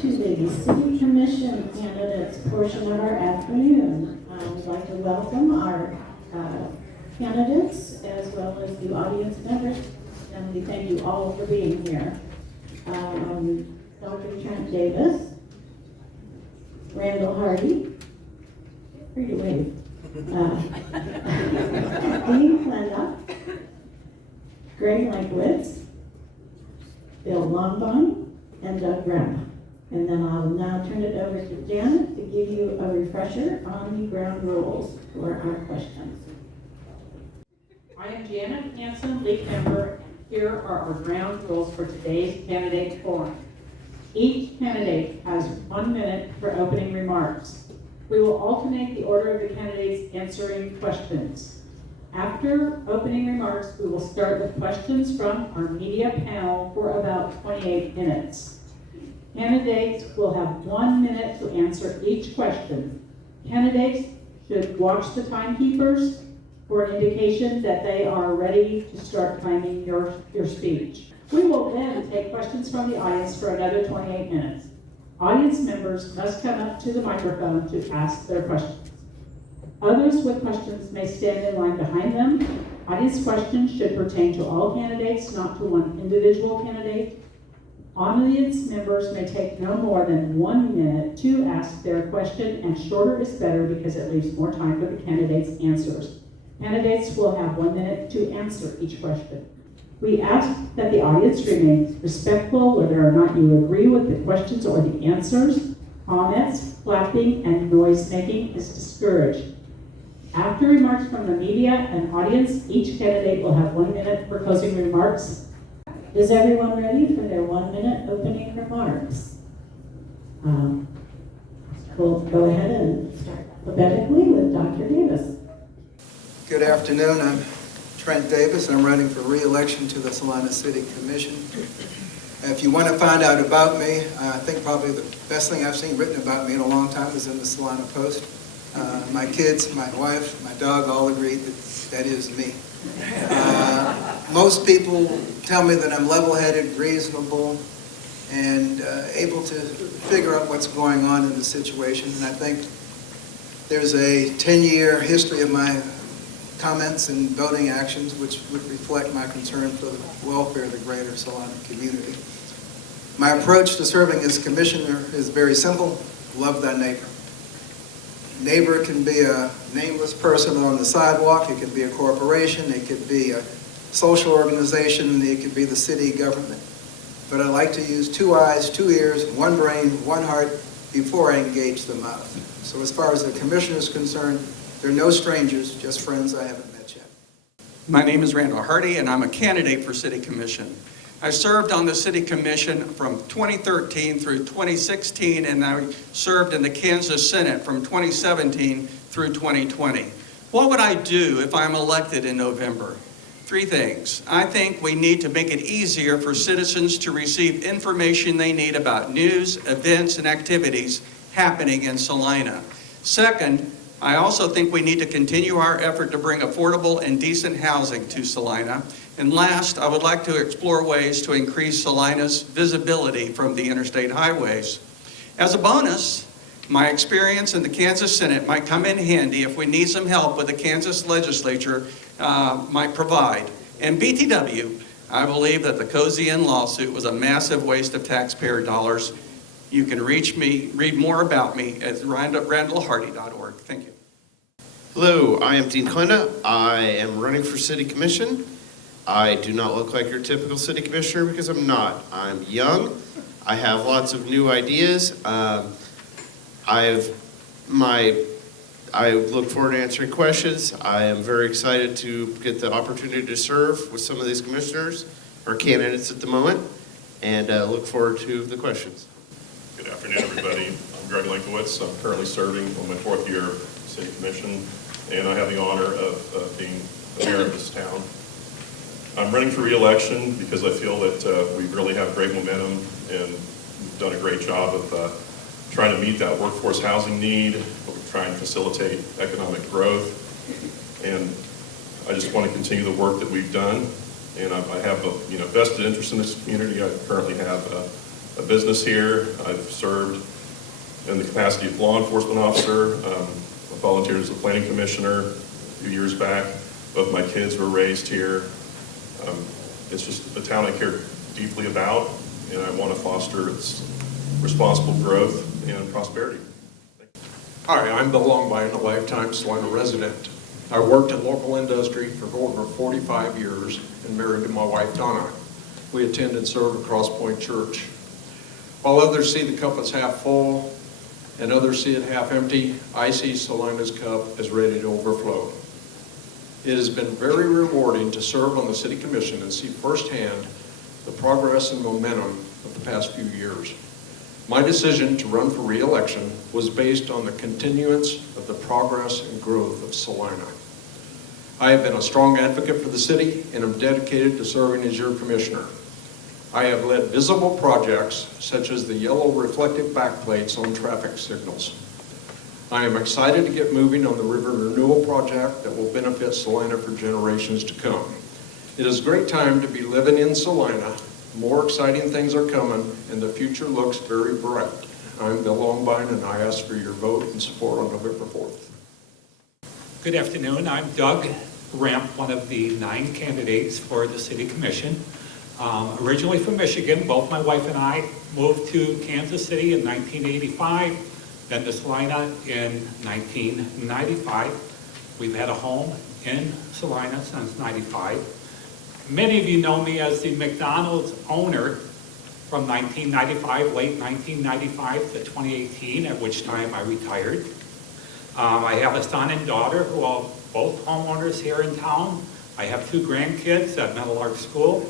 to the City Commission candidates portion of our afternoon. We'd like to welcome our candidates as well as the audience members, and we thank you all for being here. Dr. Trent Davis, Randall Hardy, pretty wave, Dean Klenda, Greg Lankowitz, Bill Longbine, and Doug Graham. And then I'll now turn it over to Janet to give you a refresher on the ground rules for our questions. I am Janet Hanson, lead member. Here are our ground rules for today's candidate forum. Each candidate has 1 minute for opening remarks. We will alternate the order of the candidates answering questions. After opening remarks, we will start with questions from our media panel for about 28 minutes. Candidates will have 1 minute to answer each question. Candidates should watch the timekeepers for an indication that they are ready to start timing your speech. We will then take questions from the audience for another 28 minutes. Audience members must come up to the microphone to ask their questions. Others with questions may stand in line behind them. Audience questions should pertain to all candidates, not to one individual candidate. Audience members may take no more than 1 minute to ask their question, and shorter is better because it leaves more time for the candidates' answers. Candidates will have 1 minute to answer each question. We ask that the audience remain respectful whether or not you agree with the questions or the answers. Comments, clapping, and noise making is discouraged. After remarks from the media and audience, each candidate will have 1 minute for closing remarks. Is everyone ready for their 1 minute opening remarks? We'll go ahead and start alphabetically with Dr. Davis. Good afternoon. I'm Trent Davis, and I'm running for re-election to the Salina City Commission. If you want to find out about me, I think probably the best thing I've seen written about me in a long time is in the Salina Post. My kids, my wife, my dog all agree that is me. Most people tell me that I'm level-headed, reasonable, and able to figure out what's going on in the situation. And I think there's a 10-year history of my comments and voting actions which would reflect my concern for the welfare of the greater Salina community. My approach to serving as commissioner is very simple: love thy neighbor. Neighbor can be a nameless person on the sidewalk, it can be a corporation, it could be a social organization, it could be the city government. But I like to use 2 eyes, 2 ears, 1 brain, 1 heart before I engage the mouth. So as far as the commissioner is concerned, they're no strangers, just friends I haven't met yet. My name is Randall Hardy, and I'm a candidate for City Commission. I served on the City Commission from 2013 through 2016, and I served in the Kansas Senate from 2017 through 2020. What would I do if I'm elected in November? 3 things. I think we need to make it easier for citizens to receive information they need about news, events, and activities happening in Salina. Second, I also think we need to continue our effort to bring affordable and decent housing to Salina. And last, I would like to explore ways to increase Salina's visibility from the interstate highways. As a bonus, my experience in the Kansas Senate might come in handy if we need some help with the Kansas legislature might provide. And BTW, I believe that the Cozy Inn lawsuit was a massive waste of taxpayer dollars. You can reach me, read more about me at randallhardy.org. Thank you. Hello, I am Dean Klenda. I am running for City Commission. I do not look like your typical city commissioner because I'm not. I'm young. I have lots of new ideas. I look forward to answering questions. I am very excited to get the opportunity to serve with some of these commissioners or candidates at the moment, and look forward to the questions. Good afternoon, everybody. I'm Greg Lankowitz. I'm currently serving on my 4th year of City Commission, and I have the honor of being the mayor of this town. I'm running for re-election because I feel that we really have great momentum and we've done a great job of trying to meet that workforce housing need. We're trying to facilitate economic growth, and I just want to continue the work that we've done. And I have a vested interest in this community. I currently have a business here. I've served in the capacity of law enforcement officer. I volunteered as a planning commissioner a few years back. Both my kids were raised here. It's just a town I care deeply about, and I want to foster its responsible growth and prosperity. Hi, I'm Bill Longbine, a lifetime Salina resident. I worked in local industry for over 45 years and married to my wife Donna. We attend and serve at Cross Point Church. While others see the cup as half full and others see it half empty, I see Salina's cup as ready to overflow. It has been very rewarding to serve on the City Commission and see firsthand the progress and momentum of the past few years. My decision to run for re-election was based on the continuance of the progress and growth of Salina. I have been a strong advocate for the city and am dedicated to serving as your commissioner. I have led visible projects such as the yellow reflective backplates on traffic signals. I am excited to get moving on the river renewal project that will benefit Salina for generations to come. It is a great time to be living in Salina. More exciting things are coming, and the future looks very bright. I'm Bill Longbine, and I ask for your vote and support on November 4th. Good afternoon. I'm Doug Remp, one of the 9 candidates for the City Commission. Originally from Michigan, both my wife and I moved to Kansas City in 1985, then to Salina in 1995. We've had a home in Salina since 95. Many of you know me as the McDonald's owner from 1995, late 1995 to 2018, at which time I retired. I have a son and daughter who are both homeowners here in town. I have 2 grandkids at Meadowlark School.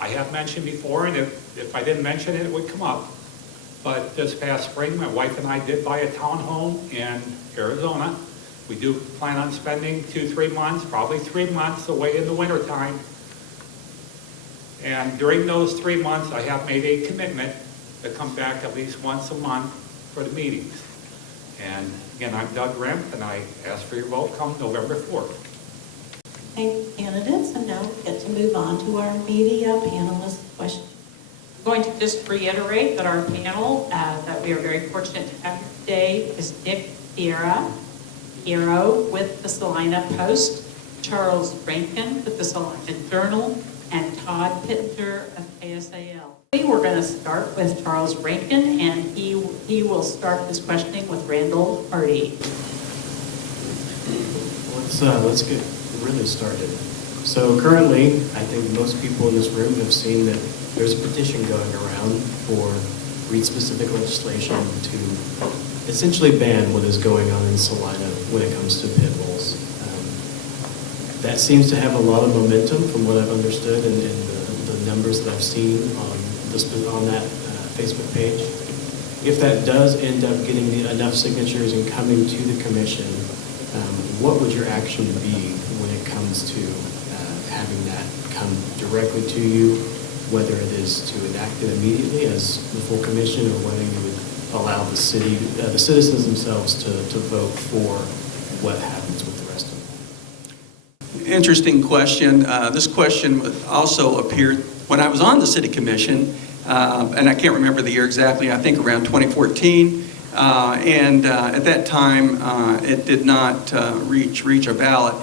I have mentioned before, and if I didn't mention it, it would come up. But this past spring, my wife and I did buy a townhome in Arizona. We do plan on spending 2-3 months, probably 3 months away in the wintertime. And during those 3 months, I have made a commitment to come back at least once a month for the meetings. And again, I'm Doug Remp, and I ask for your vote come November 4th. Thank you, candidates, and now we get to move on to our media panelist question. I'm going to just reiterate that our panel that we are very fortunate to have today is Nick Hero with the Salina Post, Charles Rankin with the Salina Journal, and Todd Pittenger of KSAL. We're going to start with Charles Rankin, and he will start his questioning with Randall Hardy. Let's get really started. So currently, I think most people in this room have seen that there's a petition going around for breed-specific legislation to essentially ban what is going on in Salina when it comes to pit bulls. That seems to have a lot of momentum from what I've understood and the numbers that I've seen on that Facebook page. If that does end up getting enough signatures and coming to the commission, what would your action be when it comes to having that come directly to you, whether it is to enact it immediately as the full commission or whether you would allow the city, the citizens themselves to vote for what happens with the rest of it? Interesting question. This question also appeared when I was on the City Commission, and I can't remember the year exactly, I think around 2014. At that time, it did not reach a ballot.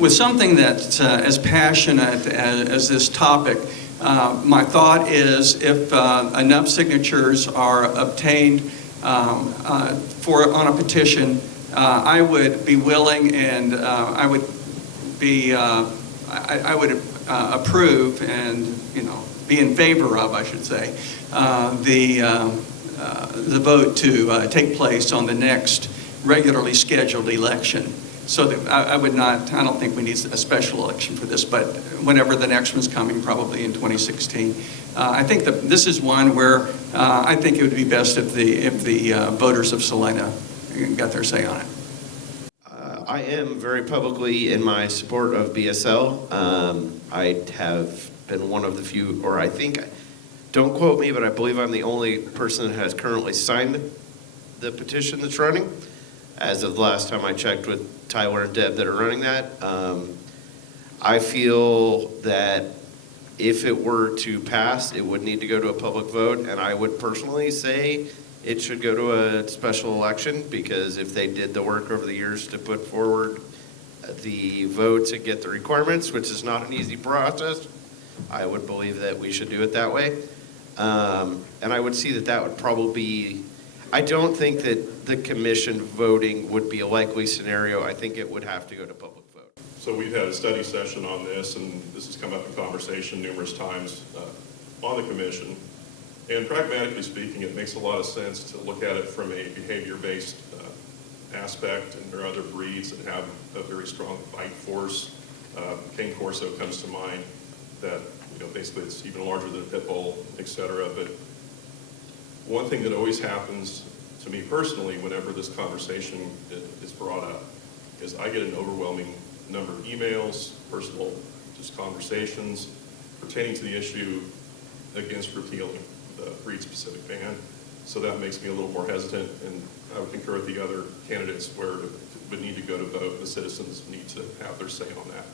With something that's as passionate as this topic, my thought is if enough signatures are obtained on a petition, I would be willing and I would approve and be in favor of, I should say, the vote to take place on the next regularly scheduled election. So that I don't think we need a special election for this, but whenever the next one's coming, probably in 2016. I think that this is one where I think it would be best if the voters of Salina got their say on it. I am very publicly in my support of BSL. I have been one of the few, or I think, don't quote me, but I believe I'm the only person that has currently signed the petition that's running. As of the last time I checked with Tyler and Deb that are running that, I feel that If it were to pass, it would need to go to a public vote, and I would personally say it should go to a special election, because if they did the work over the years to put forward the votes and get the requirements, which is not an easy process, I would believe that we should do it that way. And I would see that that would probably be, I don't think that the commission voting would be a likely scenario. I think it would have to go to public vote. So we've had a study session on this, and this has come up in conversation numerous times on the commission. And pragmatically speaking, it makes a lot of sense to look at it from a behavior-based aspect, and there are other breeds that have a very strong bite force. Cane Corso comes to mind, that basically it's even larger than a pit bull, et cetera. But one thing that always happens to me personally whenever this conversation is brought up is I get an overwhelming number of emails, personal just conversations pertaining to the issue against repealing the breed-specific ban. So that makes me a little more hesitant, and I would concur with the other candidates where it would need to go to vote. The citizens need to have their say on that.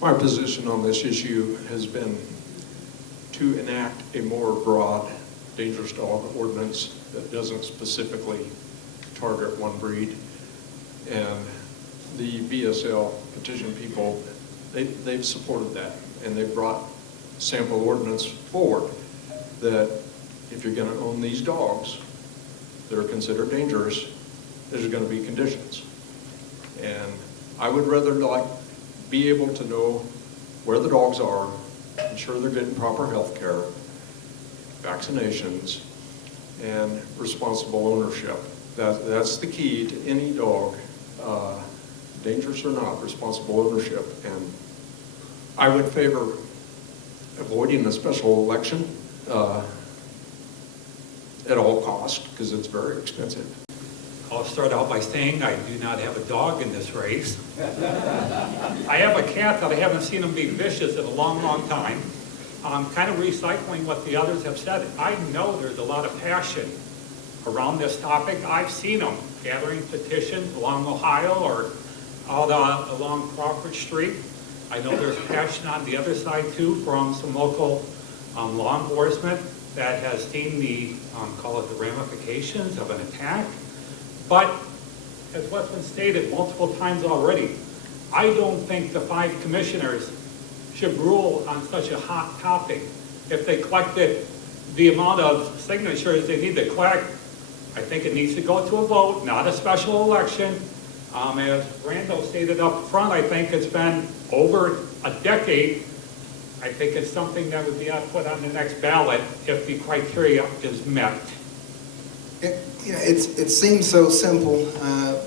My position on this issue has been to enact a more broad dangerous dog ordinance that doesn't specifically target one breed. And the BSL petition people, they've supported that, and they've brought sample ordinance forward that if you're going to own these dogs that are considered dangerous, there's going to be conditions. And I would rather be able to know where the dogs are, ensure they're getting proper health care, vaccinations, and responsible ownership. That's the key to any dog, dangerous or not, responsible ownership. And I would favor avoiding a special election at all costs, because it's very expensive. I'll start out by saying I do not have a dog in this race. I have a cat that I haven't seen him be vicious in a long, long time. I'm kind of recycling what the others have said. I know there's a lot of passion around this topic. I've seen them gathering petitions along Ohio or out along Crawford Street. I know there's passion on the other side too from some local law enforcement that has seen the, call it the ramifications of an attack. But as what's been stated multiple times already, I don't think the 5 commissioners should rule on such a hot topic. If they collected the amount of signatures they need to collect, I think it needs to go to a vote, not a special election. As Randall stated up front, I think it's been over a decade. I think it's something that would be put on the next ballot if the criteria is met. It seems so simple,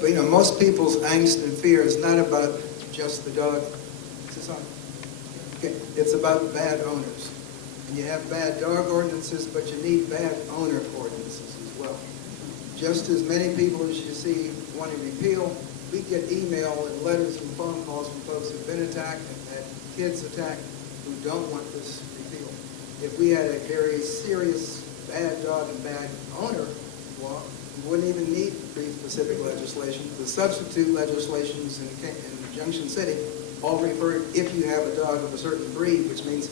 but most people's angst and fear is not about just the dog. It's about bad owners. And you have bad dog ordinances, but you need bad owner ordinances as well. Just as many people as you see wanting repeal, we get email and letters and phone calls from folks who've been attacked and had kids attacked who don't want this repeal. If we had a very serious bad dog and bad owner law, we wouldn't even need breed-specific legislation. The substitute legislations in Junction City all refer if you have a dog of a certain breed, which means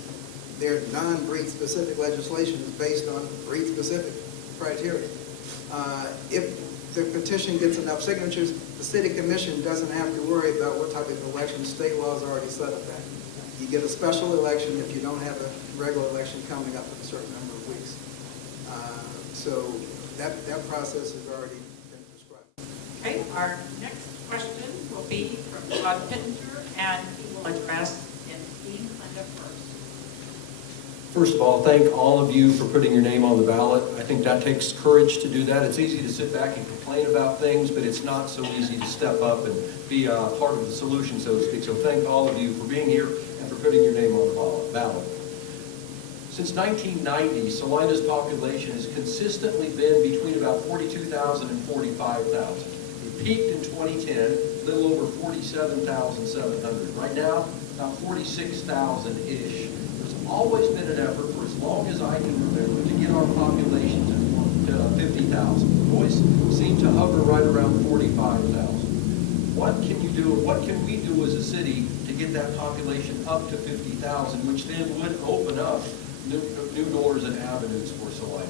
their non-breed specific legislation is based on breed-specific criteria. If the petition gets enough signatures, the city commission doesn't have to worry about what type of election state laws are already set up that. You get a special election if you don't have a regular election coming up in a certain number of weeks. So that process has already been prescribed. Okay, our next question will be from Todd Pittenger, and he will address Dean Linda first. First of all, thank all of you for putting your name on the ballot. I think that takes courage to do that. It's easy to sit back and complain about things, but it's not so easy to step up and be a part of the solution, so to speak. So thank all of you for being here and for putting your name on the ballot. Since 1990, Salina's population has consistently been between about 42,000 and 45,000. It peaked in 2010, a little over 47,700. Right now, about 46,000-ish. There's always been an effort for as long as I can remember to get our population to 50,000. We always seem to hover right around 45,000. What can you do, what can we do as a city to get that population up to 50,000, which then would open up new doors and avenues for Salina?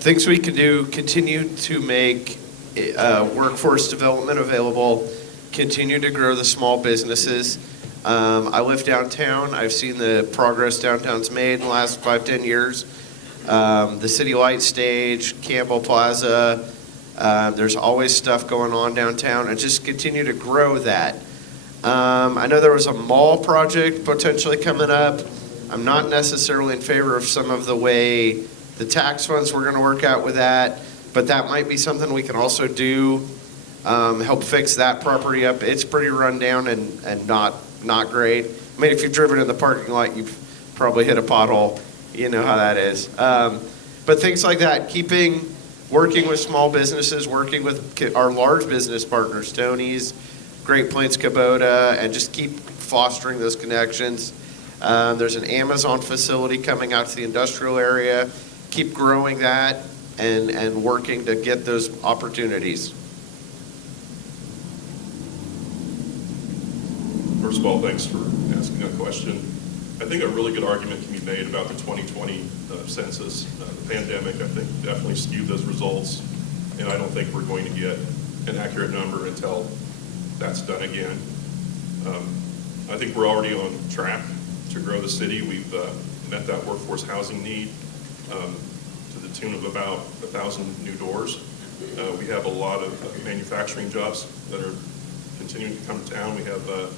Things we can do, continue to make workforce development available, continue to grow the small businesses. I live downtown. I've seen the progress downtown's made in the last 5-10 years. The City Light Stage, Campbell Plaza, there's always stuff going on downtown, and just continue to grow that. I know there was a mall project potentially coming up. I'm not necessarily in favor of some of the way the tax funds we're going to work out with that, but that might be something we can also do, help fix that property up. It's pretty run down and not great. I mean, if you've driven in the parking lot, you've probably hit a pothole. You know how that is. But things like that, working with small businesses, working with our large business partners, Tony's, Great Plains Kubota, and just keep fostering those connections. There's an Amazon facility coming out to the industrial area. Keep growing that and working to get those opportunities. First of all, thanks for asking that question. I think a really good argument can be made about the 2020 census. The pandemic, I think, definitely skewed those results, and I don't think we're going to get an accurate number until that's done again. I think we're already on track to grow the city. We've met that workforce housing need to the tune of about 1,000 new doors. We have a lot of manufacturing jobs that are continuing to come to town. We have the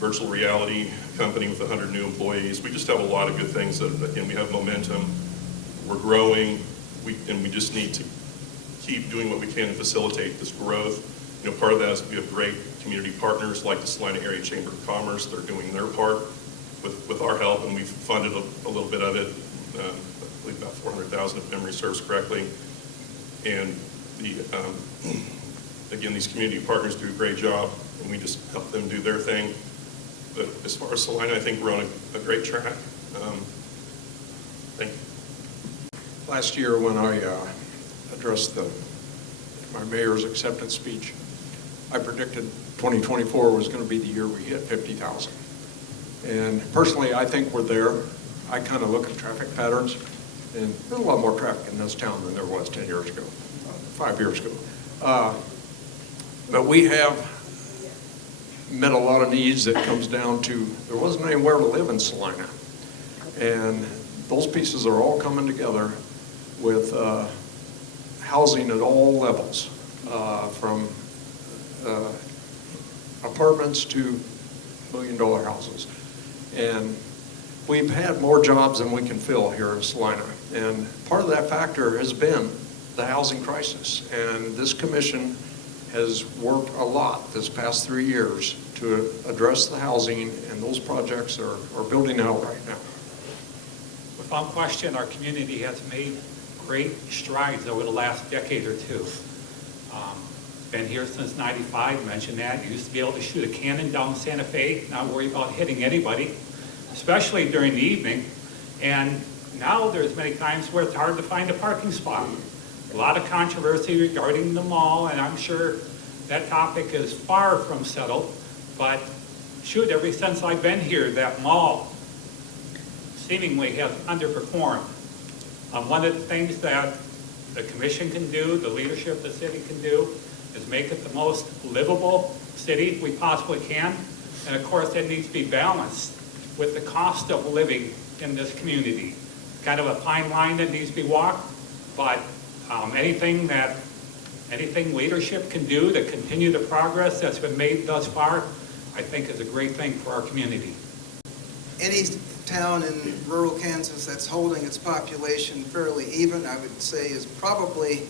virtual reality company with 100 new employees. We just have a lot of good things that, again, we have momentum. We're growing, and we just need to keep doing what we can to facilitate this growth. You know, part of that is we have great community partners like the Salina Area Chamber of Commerce. They're doing their part with our help, and we've funded a little bit of it, I believe about $400,000 if memory serves correctly. And again, these community partners do a great job, and we just help them do their thing. But as far as Salina, I think we're on a great track. Thank you. Last year when I addressed my mayor's acceptance speech, I predicted 2024 was going to be the year we hit 50,000. And personally, I think we're there. I kind of look at traffic patterns, and there's a lot more traffic in this town than there was 10 years ago, 5 years ago. But we have met a lot of needs that comes down to there wasn't anywhere to live in Salina. And those pieces are all coming together with housing at all levels, from apartments to million-dollar houses. And we've had more jobs than we can fill here in Salina. And part of that factor has been the housing crisis. And this commission has worked a lot this past 3 years to address the housing, and those projects are building out right now. Without question, our community has made great strides over the last decade or two. Been here since '95, mentioned that. You used to be able to shoot a cannon down Santa Fe, not worry about hitting anybody, especially during the evening. And now there's many times where it's hard to find a parking spot. A lot of controversy regarding the mall, and I'm sure that topic is far from settled. But shoot, ever since I've been here, that mall seemingly has underperformed. One of the things that the commission can do, the leadership of the city can do, is make it the most livable city we possibly can. And of course, that needs to be balanced with the cost of living in this community. Kind of a fine line that needs to be walked, but anything leadership can do to continue the progress that's been made thus far, I think is a great thing for our community. Any town in rural Kansas that's holding its population fairly even, I would say, is probably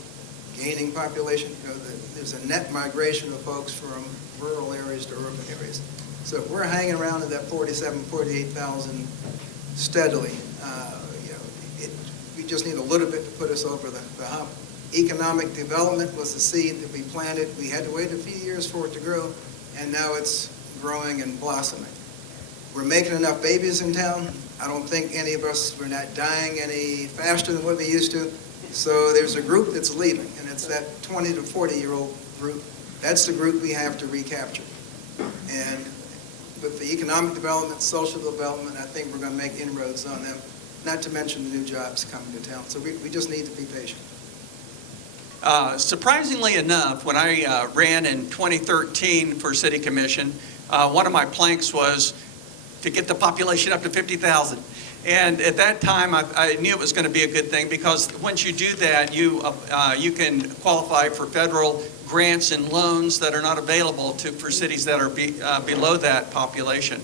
gaining population. You know, there's a net migration of folks from rural areas to urban areas. So if we're hanging around at that 47,000, 48,000 steadily, we just need a little bit to put us over the hump. Economic development was the seed that we planted. We had to wait a few years for it to grow, and now it's growing and blossoming. We're making enough babies in town. I don't think any of us, we're not dying any faster than what we used to. So there's a group that's leaving, and it's that 20 to 40-year-old group. That's the group we have to recapture. And with the economic development, social development, I think we're going to make inroads on them, not to mention the new jobs coming to town. So we just need to be patient. Surprisingly enough, when I ran in 2013 for City Commission, one of my planks was to get the population up to 50,000. And at that time, I knew it was going to be a good thing, because once you do that, you can qualify for federal grants and loans that are not available for cities that are below that population.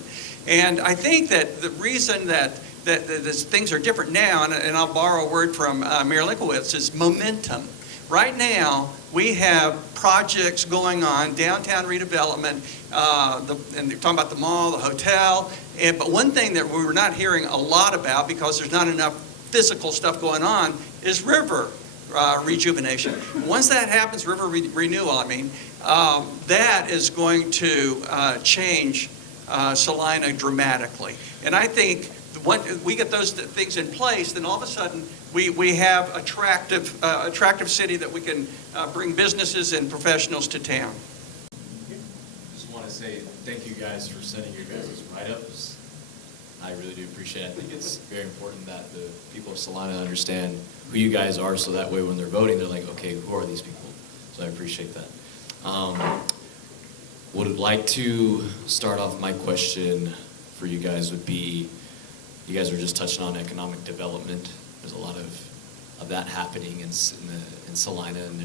And I think that the reason that things are different now, and I'll borrow a word from Mayor Linkowitz, is momentum. Right now, we have projects going on, downtown redevelopment, and they're talking about the mall, the hotel, but one thing that we're not hearing a lot about, because there's not enough physical stuff going on, is river rejuvenation. Once that happens, river renewal, that is going to change Salina dramatically. And I think when we get those things in place, then all of a sudden we have attractive city that we can bring businesses and professionals to town. Just want to say thank you guys for sending your guys' write-ups. I really do appreciate it. I think it's very important that the people of Salina understand who you guys are, so that way when they're voting, they're like, okay, who are these people? So I appreciate that. Would like to start off, my question for you guys would be, you guys were just touching on economic development. There's a lot of that happening in Salina, and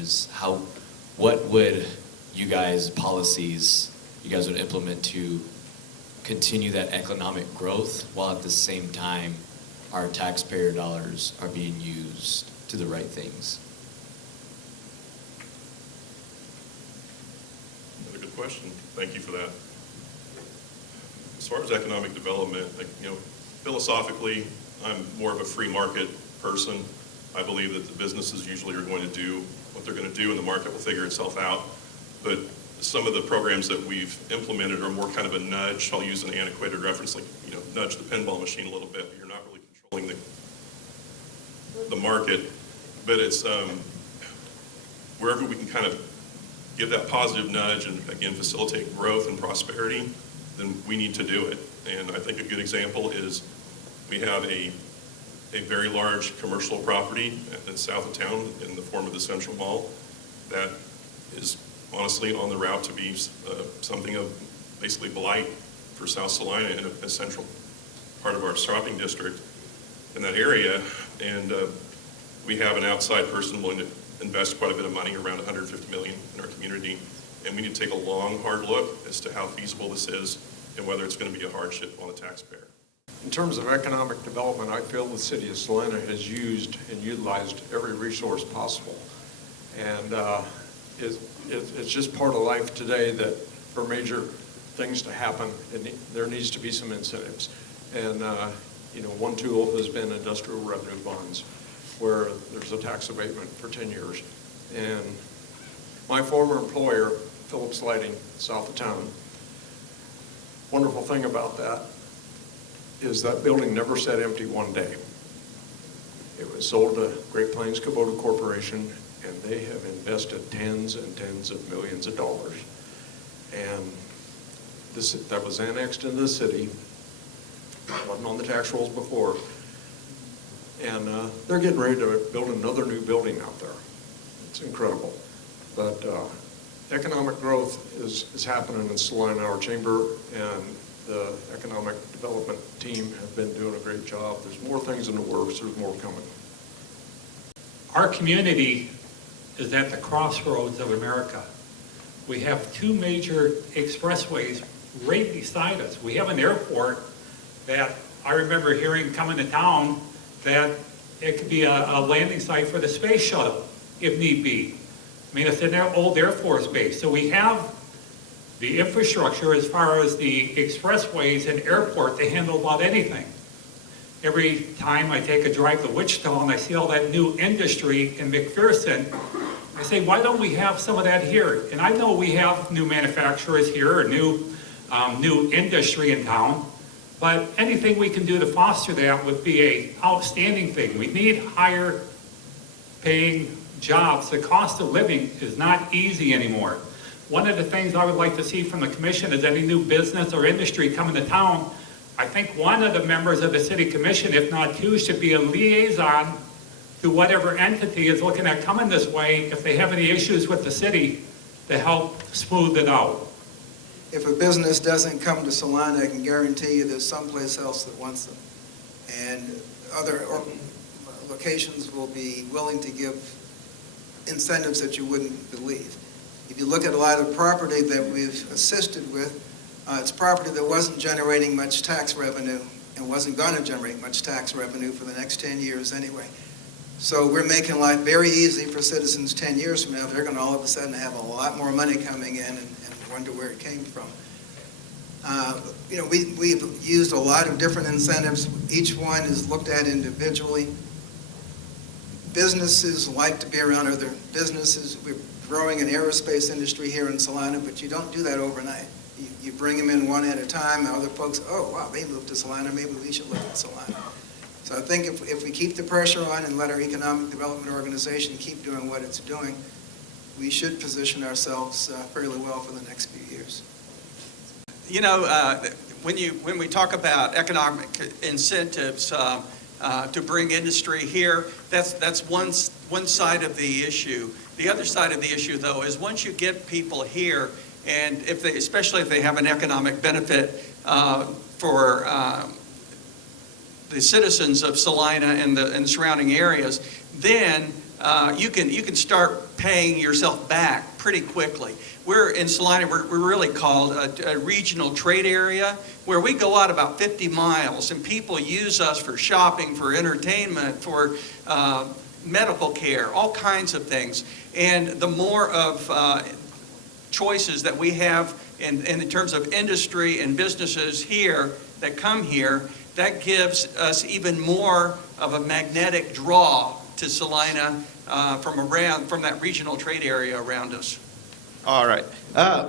what would you guys, policies you guys would implement to continue that economic growth, while at the same time our taxpayer dollars are being used to the right things? Another good question. Thank you for that. As far as economic development, philosophically, I'm more of a free market person. I believe that the businesses usually are going to do what they're going to do, and the market will figure itself out. But some of the programs that we've implemented are more kind of a nudge. I'll use an antiquated reference, like, nudge the pinball machine a little bit, but you're not really controlling the market. But it's wherever we can kind of give that positive nudge and, again, facilitate growth and prosperity, then we need to do it. And I think a good example is we have a very large commercial property in the south of town in the form of the Central Mall that is honestly on the route to be something of basically blight for South Salina in a central part of our shopping district in that area. And we have an outside person willing to invest quite a bit of money, around $150 million in our community. And we need to take a long, hard look as to how feasible this is and whether it's going to be a hardship on the taxpayer. In terms of economic development, I feel the city of Salina has used and utilized every resource possible. And it's just part of life today that for major things to happen, there needs to be some incentives. And one tool has been industrial revenue bonds, where there's a tax abatement for 10 years. And my former employer, Phillips Lighting, south of town, wonderful thing about that is that building never sat empty one day. It was sold to Great Plains Kubota Corporation, and they have invested tens and tens of millions of dollars. And that was annexed into the city. Wasn't on the tax rolls before. And they're getting ready to build another new building out there. It's incredible. But economic growth is happening in Salina. Our chamber and the economic development team have been doing a great job. There's more things in the works. There's more coming. Our community is at the crossroads of America. We have two major expressways right beside us. We have an airport that I remember hearing coming to town that it could be a landing site for the space shuttle, if need be. It's an old Air Force base. So we have the infrastructure as far as the expressways and airport to handle about anything. Every time I take a drive to Wichita and I see all that new industry in McPherson, I say, why don't we have some of that here? And I know we have new manufacturers here, or new industry in town, but anything we can do to foster that would be an outstanding thing. We need higher paying jobs. The cost of living is not easy anymore. One of the things I would like to see from the commission is any new business or industry coming to town. I think one of the members of the city commission, if not two, should be a liaison to whatever entity is looking at coming this way if they have any issues with the city to help smooth it out. If a business doesn't come to Salina, I can guarantee you there's someplace else that wants them. And other locations will be willing to give incentives that you wouldn't believe. If you look at a lot of property that we've assisted with, it's property that wasn't generating much tax revenue and wasn't going to generate much tax revenue for the next 10 years anyway. So we're making life very easy for citizens 10 years from now. They're going to all of a sudden have a lot more money coming in and wonder where it came from. We've used a lot of different incentives. Each one is looked at individually. Businesses like to be around other businesses. We're growing an aerospace industry here in Salina, but you don't do that overnight. You bring them in one at a time, and other folks, oh, wow, they moved to Salina, maybe we should look at Salina. So I think if we keep the pressure on and let our economic development organization keep doing what it's doing, we should position ourselves fairly well for the next few years. You know, when we talk about economic incentives to bring industry here, that's one side of the issue. The other side of the issue, though, is once you get people here, and especially if they have an economic benefit for the citizens of Salina and the surrounding areas, then you can start paying yourself back pretty quickly. We're in Salina, we're really called a regional trade area where we go out about 50 miles and people use us for shopping, for entertainment, for medical care, all kinds of things. And the more of choices that we have in terms of industry and businesses here that come here, that gives us even more of a magnetic draw to Salina from that regional trade area around us. All right.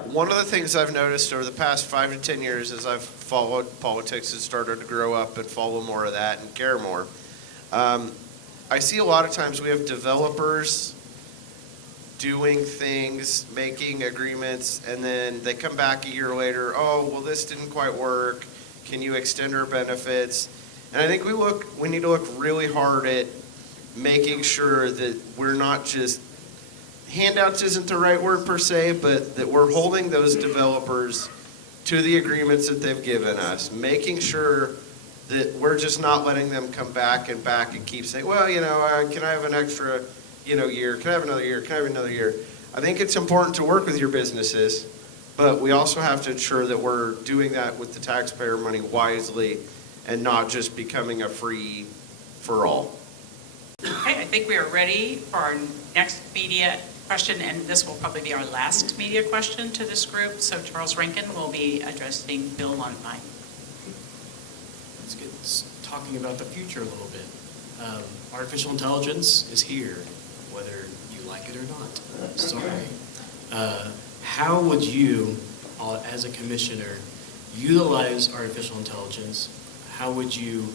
One of the things I've noticed over the past 5 to 10 years as I've followed politics and started to grow up and follow more of that and care more, I see a lot of times we have developers doing things, making agreements, and then they come back a year later, oh, well, this didn't quite work. Can you extend our benefits? And I think we need to look really hard at making sure that we're not just, handouts isn't the right word per se, but that we're holding those developers to the agreements that they've given us, making sure that we're just not letting them come back and keep saying, well, can I have an extra, year? Can I have another year? Can I have another year? I think it's important to work with your businesses, but we also have to ensure that we're doing that with the taxpayer money wisely and not just becoming a free for all. Okay, I think we are ready for our next media question, and this will probably be our last media question to this group. So Charles Rankin will be addressing Bill Lundvine. Let's get talking about the future a little bit. Artificial intelligence is here, whether you like it or not. Sorry. How would you, as a commissioner, utilize artificial intelligence? How would you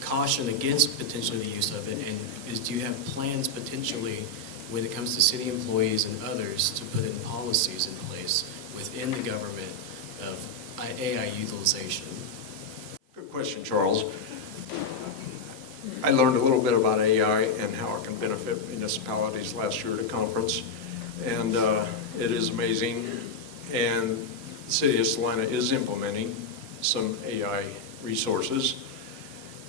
caution against potentially the use of it? And do you have plans potentially when it comes to city employees and others to put in policies in place within the government of AI utilization? Good question, Charles. I learned a little bit about AI and how it can benefit municipalities last year at a conference, and it is amazing. And the city of Salina is implementing some AI resources,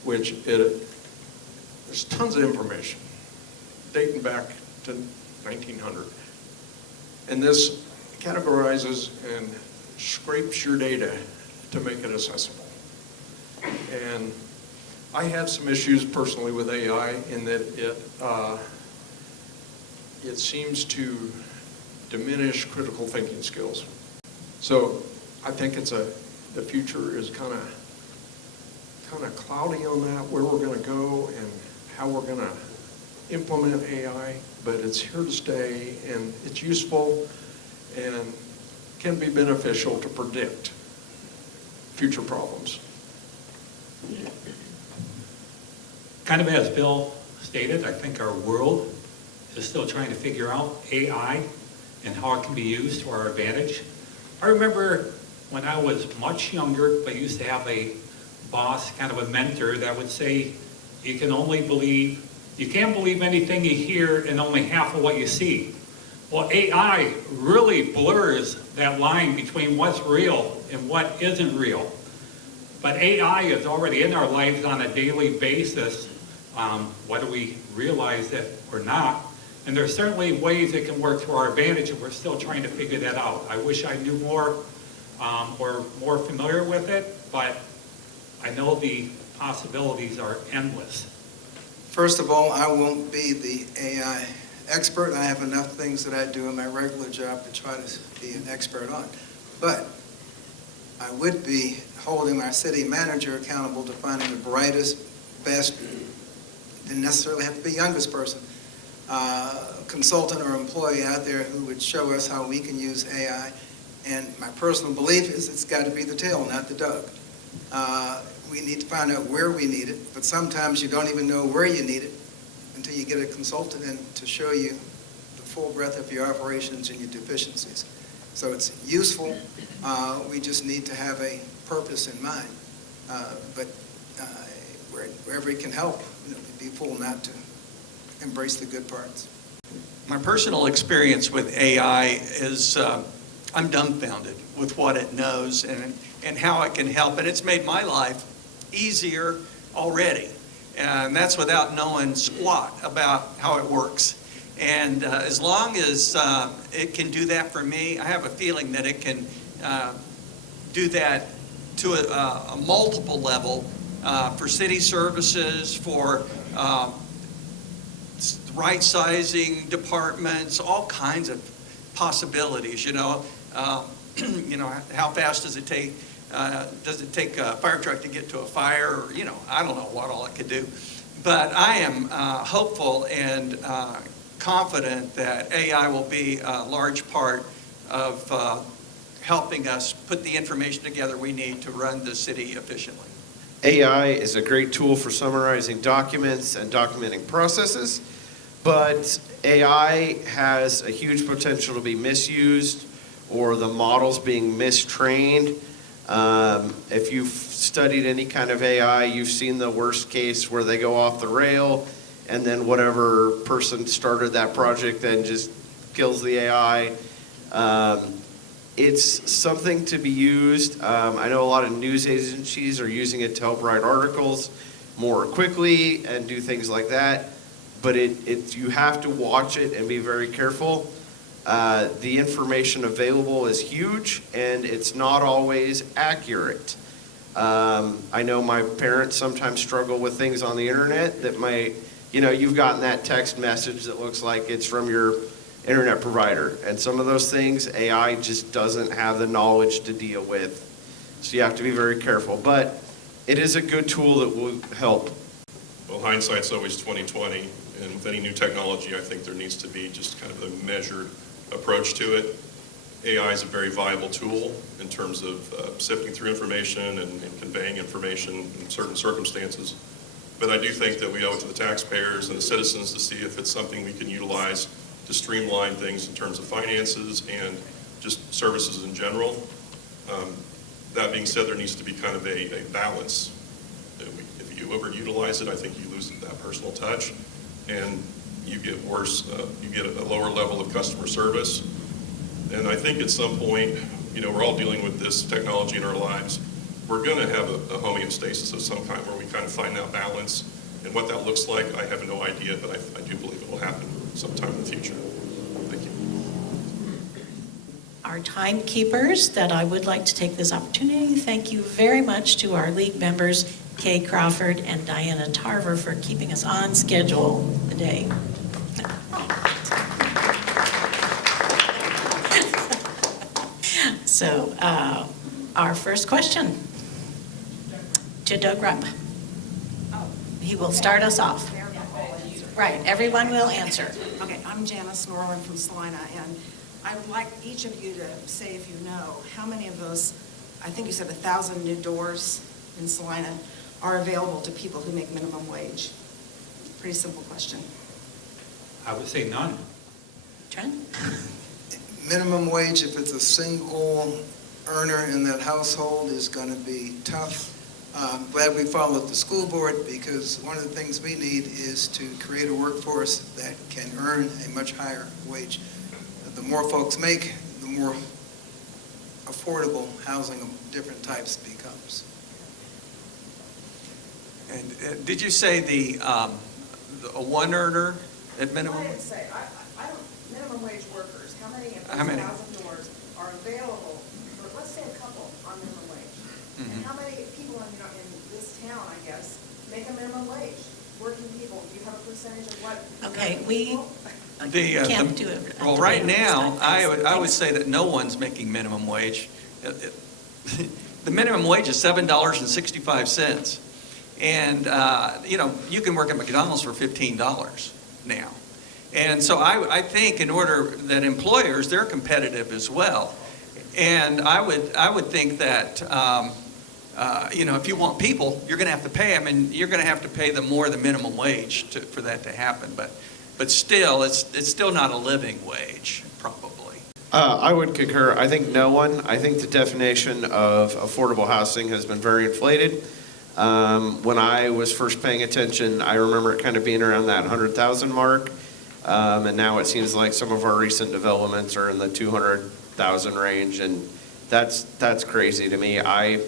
which there's tons of information dating back to 1900. And this categorizes and scrapes your data to make it accessible. And I have some issues personally with AI in that it seems to diminish critical thinking skills. So I think the future is kind of cloudy on that, where we're going to go and how we're going to implement AI, but it's here to stay, and it's useful and can be beneficial to predict future problems. Kind of as Bill stated, I think our world is still trying to figure out AI and how it can be used to our advantage. I remember when I was much younger, I used to have a boss, kind of a mentor, that would say, you can't believe anything you hear and only half of what you see. Well, AI really blurs that line between what's real and what isn't real. But AI is already in our lives on a daily basis, whether we realize it or not. And there's certainly ways it can work to our advantage, and we're still trying to figure that out. I wish I knew more or more familiar with it, but I know the possibilities are endless. First of all, I won't be the AI expert. I have enough things that I do in my regular job to try to be an expert on. But I would be holding our city manager accountable to finding the brightest, best, didn't necessarily have to be youngest person, consultant or employee out there who would show us how we can use AI. And my personal belief is it's got to be the tail, not the dog. We need to find out where we need it, but sometimes you don't even know where you need it until you get a consultant in to show you the full breadth of your operations and your deficiencies. So it's useful. We just need to have a purpose in mind. But wherever it can help, we'd be fool not to embrace the good parts. My personal experience with AI is I'm dumbfounded with what it knows and how it can help. And it's made my life easier already. And that's without knowing squat about how it works. And as long as it can do that for me, I have a feeling that it can do that to a multiple level for city services, for right sizing departments, all kinds of possibilities, how fast does it take? Does it take a fire truck to get to a fire? Or, I don't know what all it could do. But I am hopeful and confident that AI will be a large part of helping us put the information together we need to run the city efficiently. AI is a great tool for summarizing documents and documenting processes, but AI has a huge potential to be misused or the models being mistrained. If you've studied any kind of AI, you've seen the worst case where they go off the rail and then whatever person started that project then just kills the AI. It's something to be used. I know a lot of news agencies are using it to help write articles more quickly and do things like that, but you have to watch it and be very careful. The information available is huge, and it's not always accurate. I know my parents sometimes struggle with things on the internet that might, you've gotten that text message that looks like it's from your internet provider. And some of those things, AI just doesn't have the knowledge to deal with. So you have to be very careful. But it is a good tool that will help. Well, hindsight's always 20/20, and with any new technology, I think there needs to be just kind of a measured approach to it. AI is a very viable tool in terms of sifting through information and conveying information in certain circumstances. But I do think that we owe it to the taxpayers and the citizens to see if it's something we can utilize to streamline things in terms of finances and just services in general. That being said, there needs to be kind of a balance. If you overutilize it, I think you lose that personal touch, and you get worse, you get a lower level of customer service. And I think at some point, we're all dealing with this technology in our lives. We're going to have a homeostasis of some kind where we kind of find that balance. And what that looks like, I have no idea, but I do believe it will happen sometime in the future. Thank you. Our timekeepers, that I would like to take this opportunity. Thank you very much to our league members, Kay Crawford and Diana Tarver, for keeping us on schedule today. So, our first question to Doug Rupp. He will start us off. Right, everyone will answer. Okay, I'm Janice Norland from Salina, and I would like each of you to say, if you know, how many of those, I think you said 1,000 new doors in Salina are available to people who make minimum wage? Pretty simple question. I would say none. Trent? Minimum wage, if it's a single earner in that household, is going to be tough. Glad we followed the school board, because one of the things we need is to create a workforce that can earn a much higher wage. The more folks make, the more affordable housing of different types becomes. And did you say a one earner at minimum? I didn't say, I don't, minimum wage workers, how many of How many? those 1,000 doors are available, for, let's say a couple on minimum wage? And how many people in this town, I guess, make a minimum wage? Working people, do you have a percentage of what? Okay, we can't do it. Well, right now, I would say that no one's making minimum wage. The minimum wage is $7.65. And, you can work at McDonald's for $15 now. And so I think in order that employers, they're competitive as well. And I would think that, if you want people, you're going to have to pay them, and you're going to have to pay them more than minimum wage for that to happen. But still, it's still not a living wage, probably. I would concur. I think no one. I think the definition of affordable housing has been very inflated. When I was first paying attention, I remember it kind of being around that 100,000 mark. And now it seems like some of our recent developments are in the 200,000 range, and that's crazy to me. I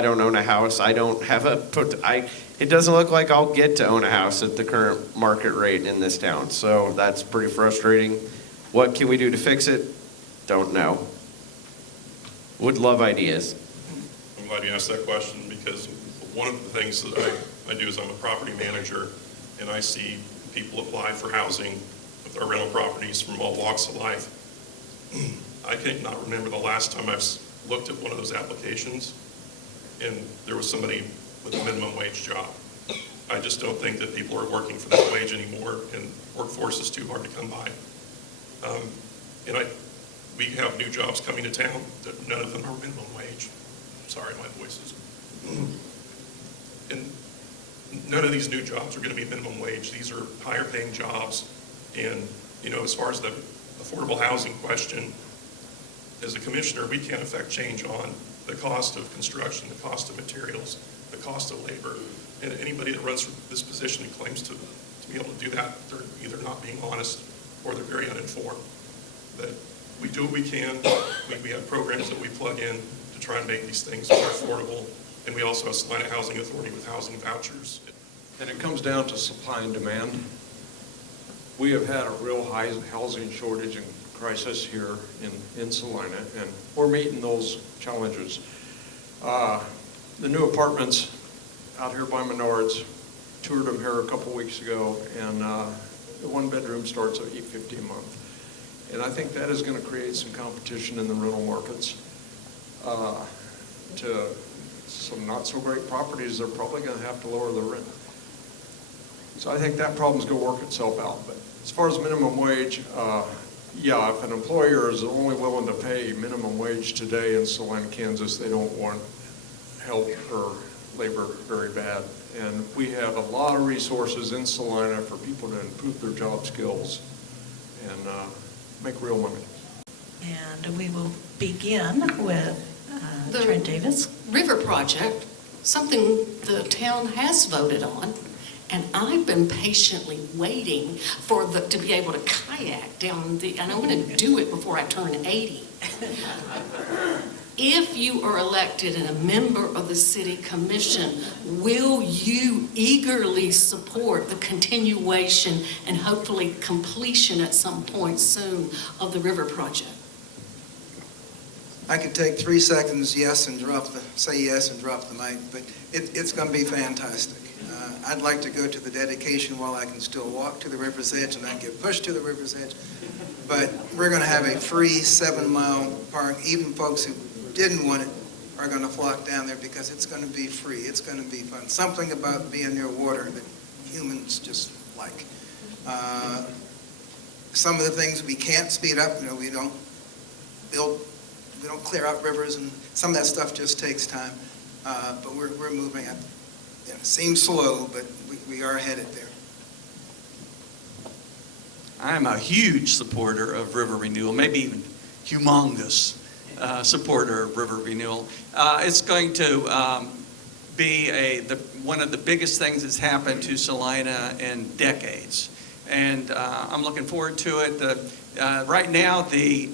don't own a house. I don't have it doesn't look like I'll get to own a house at the current market rate in this town. So that's pretty frustrating. What can we do to fix it? Don't know. Would love ideas. I'm glad you asked that question, because one of the things that I do is I'm a property manager, and I see people apply for housing with our rental properties from all walks of life. I cannot remember the last time I've looked at one of those applications and there was somebody with a minimum wage job. I just don't think that people are working for that wage anymore, and workforce is too hard to come by. We have new jobs coming to town that none of them are minimum wage. Sorry, my voice is. And none of these new jobs are going to be minimum wage. These are higher paying jobs. And, as far as the affordable housing question, as a commissioner, we can't affect change on the cost of construction, the cost of materials, the cost of labor. And anybody that runs for this position and claims to be able to do that, they're either not being honest or they're very uninformed. But we do what we can. We have programs that we plug in to try and make these things more affordable. And we also have Salina Housing Authority with housing vouchers. And it comes down to supply and demand. We have had a real high housing shortage and crisis here in Salina, and we're meeting those challenges. The new apartments out here by Menards, toured them here a couple weeks ago, and the one bedroom starts at $850 a month. And I think that is going to create some competition in the rental markets. To some not so great properties, they're probably going to have to lower the rent. So I think that problem's going to work itself out. But as far as minimum wage, if an employer is only willing to pay minimum wage today in Salina, Kansas, they don't want help or labor very bad. And we have a lot of resources in Salina for people to improve their job skills and make real money. And we will begin with Trent Davis. River project, something the town has voted on, and I've been patiently waiting to be able to kayak down and I'm going to do it before I turn 80. If you are elected and a member of the city commission, will you eagerly support the continuation and hopefully completion at some point soon of the river project? I could take 3 seconds, say yes and drop the mic, but it's going to be fantastic. I'd like to go to the dedication while I can still walk to the river's edge and not get pushed to the river's edge. But we're going to have a free 7-mile park. Even folks who didn't want it are going to flock down there because it's going to be free. It's going to be fun. Something about being near water that humans just like. Some of the things we can't speed up. We don't clear out rivers, and some of that stuff just takes time. But we're moving up. It seems slow, but we are headed there. I'm a huge supporter of river renewal, maybe even humongous supporter of river renewal. It's going to be one of the biggest things that's happened to Salina in decades. And I'm looking forward to it. Right now, the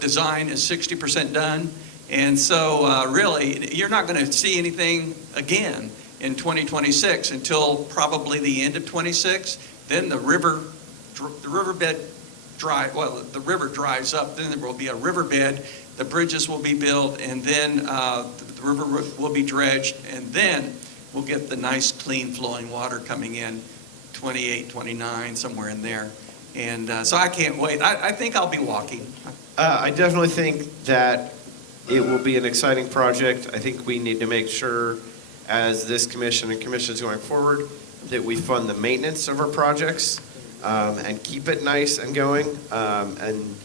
design is 60% done. And so really, you're not going to see anything again in 2026 until probably the end of 26. Then the river dries up, then there will be a riverbed, the bridges will be built, and then the river will be dredged, and then we'll get the nice, clean flowing water coming in 28, 29, somewhere in there. And so I can't wait. I think I'll be walking. I definitely think that it will be an exciting project. I think we need to make sure, as this commission and commissions going forward, that we fund the maintenance of our projects and keep it nice and going. And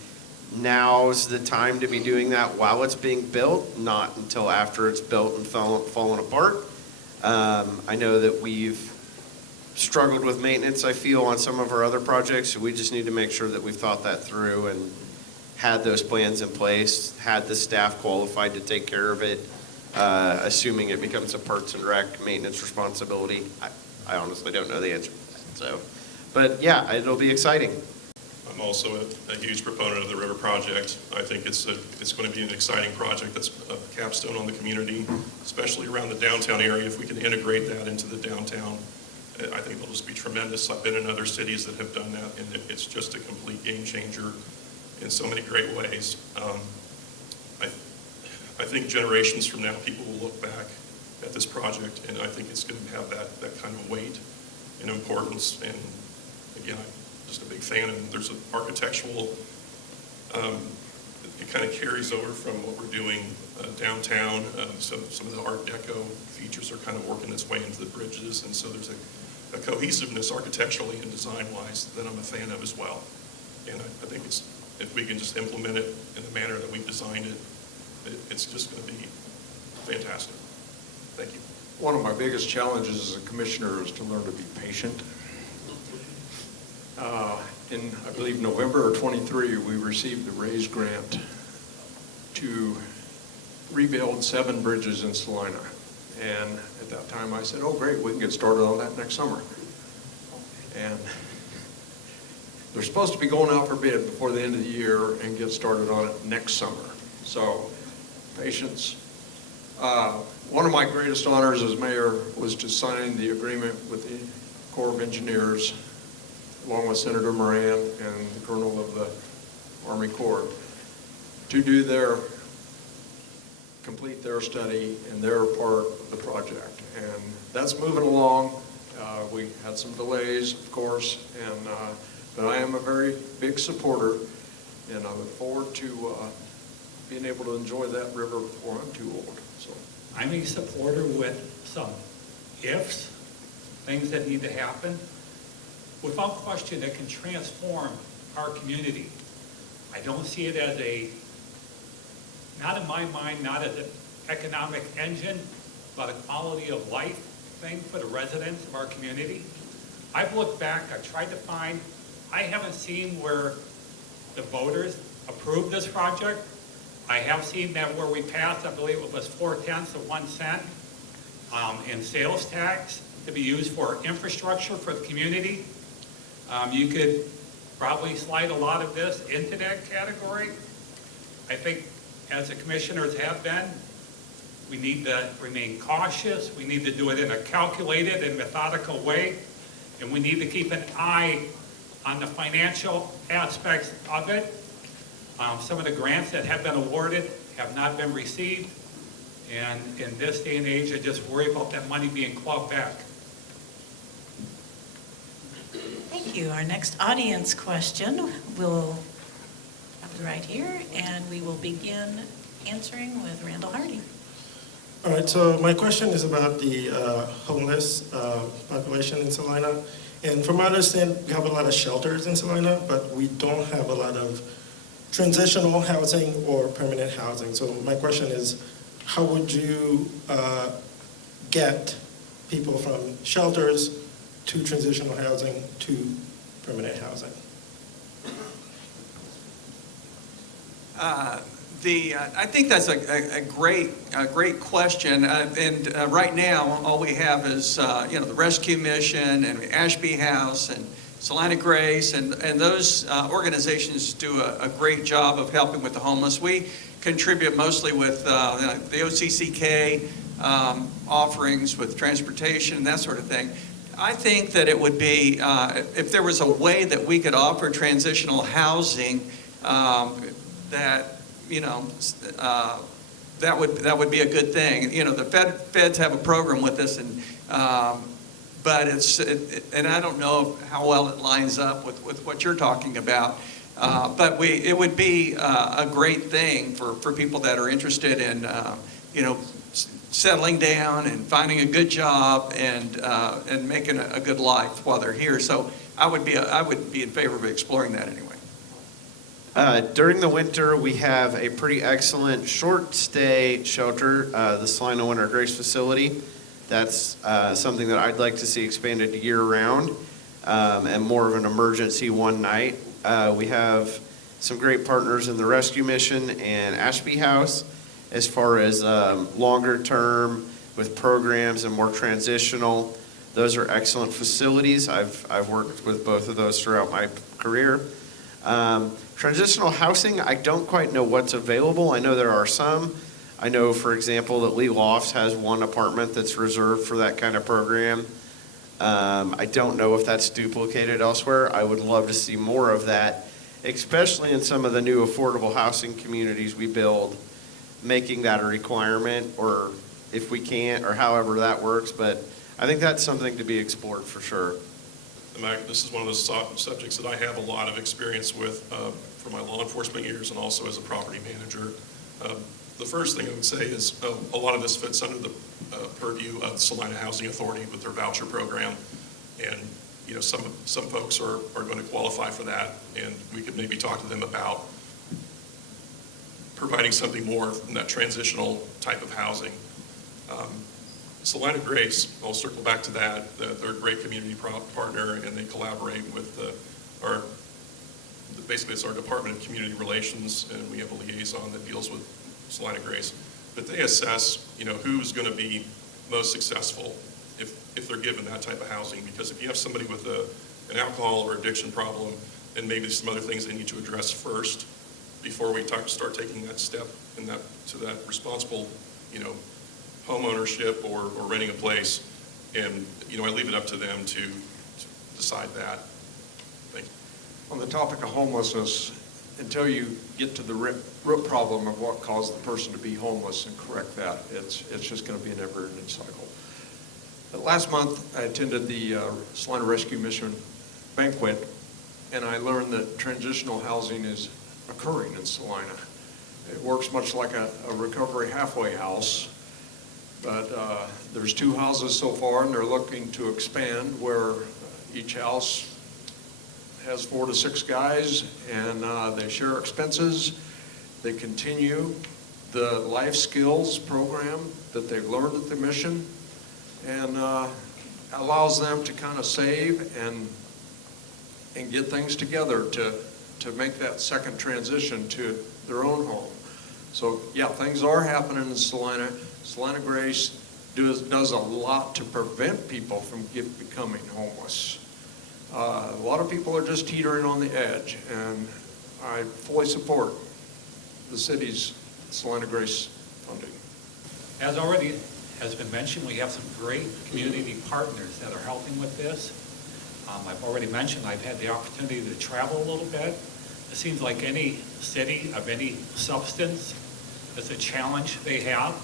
now's the time to be doing that while it's being built, not until after it's built and fallen apart. I know that we've struggled with maintenance, I feel, on some of our other projects. So we just need to make sure that we've thought that through and had those plans in place, had the staff qualified to take care of it, assuming it becomes a Parks and Rec maintenance responsibility. I honestly don't know the answer to that. So, but yeah, it'll be exciting. I'm also a huge proponent of the river project. I think it's going to be an exciting project that's a capstone on the community, especially around the downtown area. If we can integrate that into the downtown, I think it'll just be tremendous. I've been in other cities that have done that, and it's just a complete game changer in so many great ways. I think generations from now, people will look back at this project, and I think it's going to have that kind of weight and importance. And again, I'm just a big fan, and there's an architectural, it kind of carries over from what we're doing downtown. So some of the Art Deco features are kind of working its way into the bridges, and so there's a cohesiveness architecturally and design-wise that I'm a fan of as well. And I think if we can just implement it in the manner that we've designed it, it's just going to be fantastic. Thank you. One of my biggest challenges as a commissioner is to learn to be patient. In, I believe, November of 23, we received the RAISE grant to rebuild 7 bridges in Salina. And at that time I said, oh great, we can get started on that next summer. And they're supposed to be going out for bid before the end of the year and get started on it next summer. So, patience. One of my greatest honors as mayor was to sign the agreement with the Corps of Engineers, along with Senator Moran and the Colonel of the Army Corps, to complete their study and their part of the project. And that's moving along. We had some delays, of course, but I am a very big supporter, and I look forward to being able to enjoy that river before I'm too old. So I'm a supporter with some ifs, things that need to happen. Without question, that can transform our community. I don't see it as not in my mind, not as an economic engine, but a quality of life thing for the residents of our community. I've looked back, I've tried to find, I haven't seen where the voters approved this project. I have seen that where we passed, I believe it was 4/10 of 1 cent in sales tax to be used for infrastructure for the community. You could probably slide a lot of this into that category. I think as the commissioners have been, we need to remain cautious. We need to do it in a calculated and methodical way. And we need to keep an eye on the financial aspects of it. Some of the grants that have been awarded have not been received. And in this day and age, I just worry about that money being clawed back. Thank you. Our next audience question will have it right here, and we will begin answering with Randall Hardy. All right, so my question is about the homeless population in Salina. And from my understanding, we have a lot of shelters in Salina, but we don't have a lot of transitional housing or permanent housing. So my question is, how would you get people from shelters to transitional housing to permanent housing? I think that's a great question. Right now, all we have is, the Rescue Mission and Ashby House and Salina Grace, and those organizations do a great job of helping with the homeless. We contribute mostly with the OCCK offerings with transportation and that sort of thing. I think that it would be, if there was a way that we could offer transitional housing, that would be a good thing. The feds have a program with this, and but and I don't know how well it lines up with what you're talking about. But it would be a great thing for people that are interested in settling down and finding a good job and making a good life while they're here. So I would be in favor of exploring that anyway. During the winter, we have a pretty excellent short stay shelter, the Salina Winter Grace Facility. That's something that I'd like to see expanded year round and more of an emergency one night. We have some great partners in the Rescue Mission and Ashby House as far as longer term with programs and more transitional. Those are excellent facilities. I've worked with both of those throughout my career. Transitional housing, I don't quite know what's available. I know there are some. I know, for example, that Lee Lofts has one apartment that's reserved for that kind of program. I don't know if that's duplicated elsewhere. I would love to see more of that, especially in some of the new affordable housing communities we build, making that a requirement, or if we can't, or however that works. But I think that's something to be explored for sure. This is one of those subjects that I have a lot of experience with from my law enforcement years and also as a property manager. The first thing I would say is a lot of this fits under the purview of the Salina Housing Authority with their voucher program. And some folks are going to qualify for that, and we could maybe talk to them about providing something more in that transitional type of housing. Salina Grace, I'll circle back to that. They're a great community partner, and they collaborate with basically it's our Department of Community Relations, and we have a liaison that deals with Salina Grace. But they assess, who's going to be most successful if they're given that type of housing. Because if you have somebody with an alcohol or addiction problem, and maybe some other things they need to address first before we start taking that step to that responsible, home ownership or renting a place. And, I leave it up to them to decide that. Thank you. On the topic of homelessness, until you get to the root problem of what caused the person to be homeless and correct that, it's just going to be a never-ending cycle. But last month, I attended the Salina Rescue Mission banquet, and I learned that transitional housing is occurring in Salina. It works much like a recovery halfway house, but there's 2 houses so far, and they're looking to expand where each house has 4 to 6 guys, and they share expenses. They continue the life skills program that they've learned at the mission, and allows them to kind of save and get things together to make that second transition to their own home. So yeah, things are happening in Salina. Salina Grace does a lot to prevent people from becoming homeless. A lot of people are just teetering on the edge, and I fully support the city's Salina Grace funding. As already has been mentioned, we have some great community partners that are helping with this. I've already mentioned I've had the opportunity to travel a little bit. It seems like any city of any substance is a challenge they have.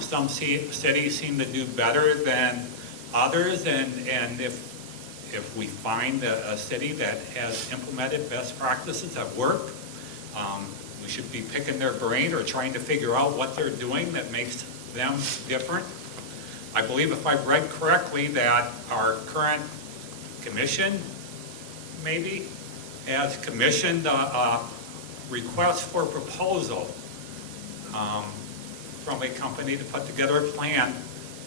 Some cities seem to do better than others, and if we find a city that has implemented best practices that work, we should be picking their brain or trying to figure out what they're doing that makes them different. I believe, if I've read correctly, that our current commission maybe has commissioned a request for proposal from a company to put together a plan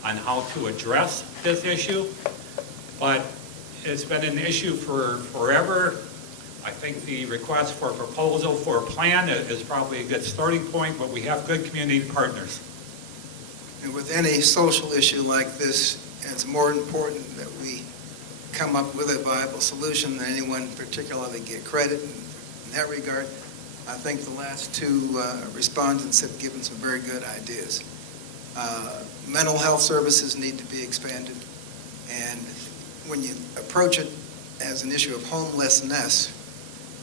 on how to address this issue. But It's been an issue for forever. I think the request for a proposal for a plan is probably a good starting point, but we have good community partners. And with any social issue like this, it's more important that we come up with a viable solution than anyone particularly get credit in that regard. I think the last two respondents have given some very good ideas. Mental health services need to be expanded, and when you approach it as an issue of homelessness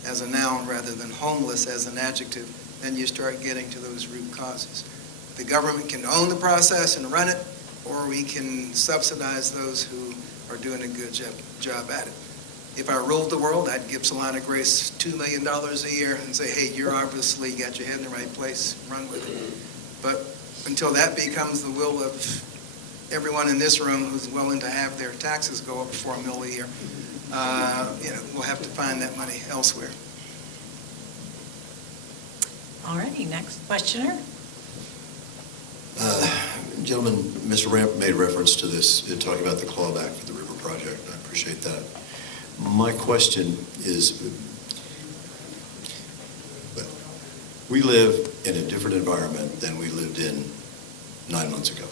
as a noun rather than homeless as an adjective, then you start getting to those root causes. The government can own the process and run it, or we can subsidize those who are doing a good job at it. If I ruled the world, I'd give Salina Grace $2 million a year and say, hey, you're obviously got your head in the right place, run with it. But until that becomes the will of everyone in this room who's willing to have their taxes go up $4 million a year, we'll have to find that money elsewhere. All righty, next questioner. Gentlemen, Mr. Ramp made reference to this in talking about the clawback for the river project. I appreciate that. My question is, well, we live in a different environment than we lived in 9 months ago.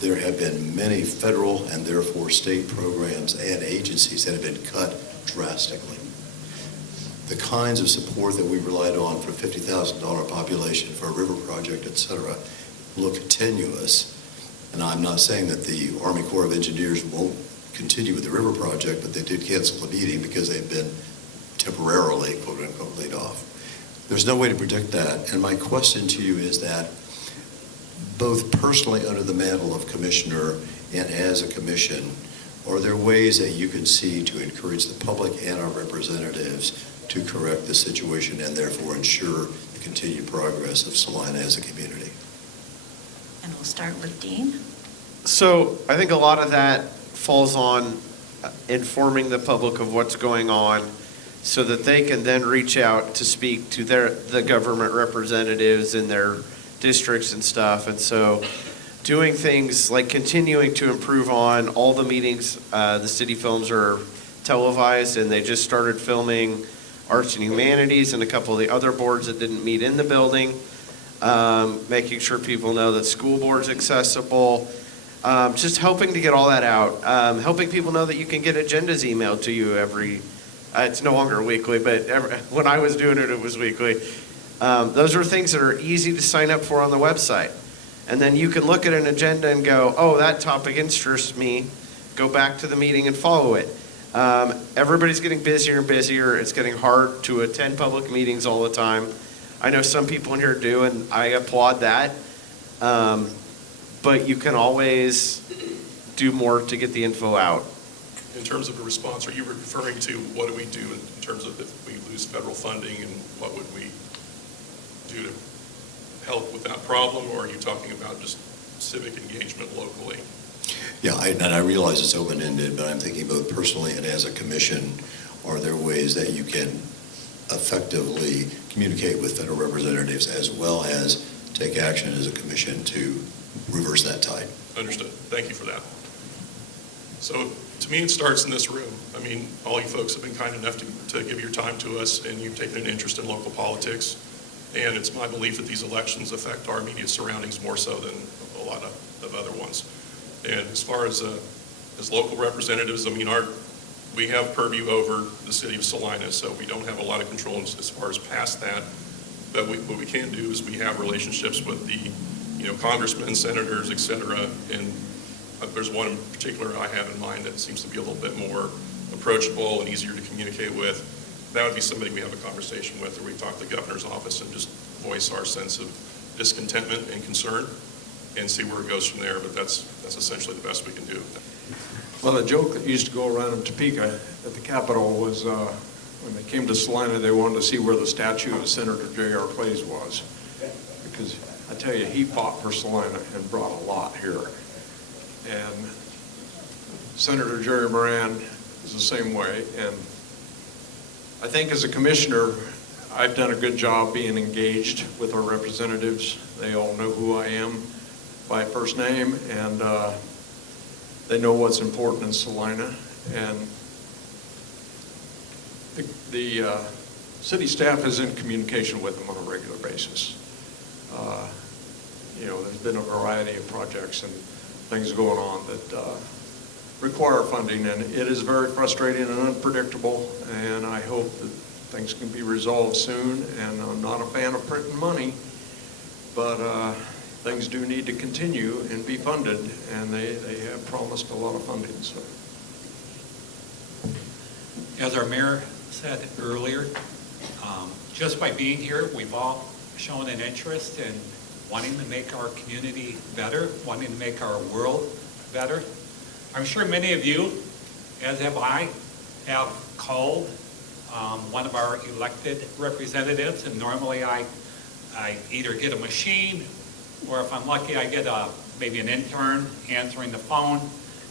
There have been many federal and therefore state programs and agencies that have been cut drastically. The kinds of support that we relied on for $50,000 population for a river project, et cetera, look tenuous. And I'm not saying that the Army Corps of Engineers won't continue with the river project, but they did cancel the meeting because they've been temporarily, quote unquote, laid off. There's no way to predict that. And my question to you is that both personally under the mantle of commissioner and as a commission, are there ways that you can see to encourage the public and our representatives to correct the situation and therefore ensure the continued progress of Salina as a community? And we'll start with Dean. So I think a lot of that falls on informing the public of what's going on so that they can then reach out to speak to the government representatives in their districts and stuff. And so doing things like continuing to improve on all the meetings. The city films are televised, and they just started filming Arts and Humanities and a couple of the other boards that didn't meet in the building. Making sure people know that school board's accessible. Just helping to get all that out. Helping people know that you can get agendas emailed to you it's no longer weekly, but when I was doing it, it was weekly. Those are things that are easy to sign up for on the website. And then you can look at an agenda and go, oh, that topic interests me. Go back to the meeting and follow it. Everybody's getting busier and busier. It's getting hard to attend public meetings all the time. I know some people in here do, and I applaud that. But you can always do more to get the info out. In terms of a response, are you referring to what do we do in terms of if we lose federal funding, and what would we do to help with that problem, or are you talking about just civic engagement locally? Yeah, and I realize it's open-ended, but I'm thinking both personally and as a commission, are there ways that you can effectively communicate with federal representatives as well as take action as a commission to reverse that tide? Understood. Thank you for that. So to me, it starts in this room. I mean, all you folks have been kind enough to give your time to us, and you've taken an interest in local politics. And it's my belief that these elections affect our immediate surroundings more so than a lot of other ones. And as far as local representatives, I mean, we have purview over the city of Salina, so we don't have a lot of control as far as past that. But what we can do is we have relationships with the, congressmen, senators, et cetera. And there's one in particular I have in mind that seems to be a little bit more approachable and easier to communicate with. That would be somebody we have a conversation with, or we talk to the governor's office and just voice our sense of discontentment and concern and see where it goes from there. But that's essentially the best we can do. Well, the joke that used to go around in Topeka at the Capitol was when they came to Salina, they wanted to see where the statue of Senator J.R. Clays was. Because I tell you, he fought for Salina and brought a lot here. And Senator Jerry Moran is the same way. And I think as a commissioner, I've done a good job being engaged with our representatives. They all know who I am by first name, and they know what's important in Salina. And the city staff is in communication with them on a regular basis. There's been a variety of projects and things going on that require funding, and it is very frustrating and unpredictable, and I hope that things can be resolved soon. And I'm not a fan of printing money, but things do need to continue and be funded, and they have promised a lot of funding. So, As our mayor said earlier, just by being here, we've all shown an interest in wanting to make our community better, wanting to make our world better. I'm sure many of you, as have I, have called one of our elected representatives, and normally I either get a machine, or if I'm lucky, I get maybe an intern answering the phone.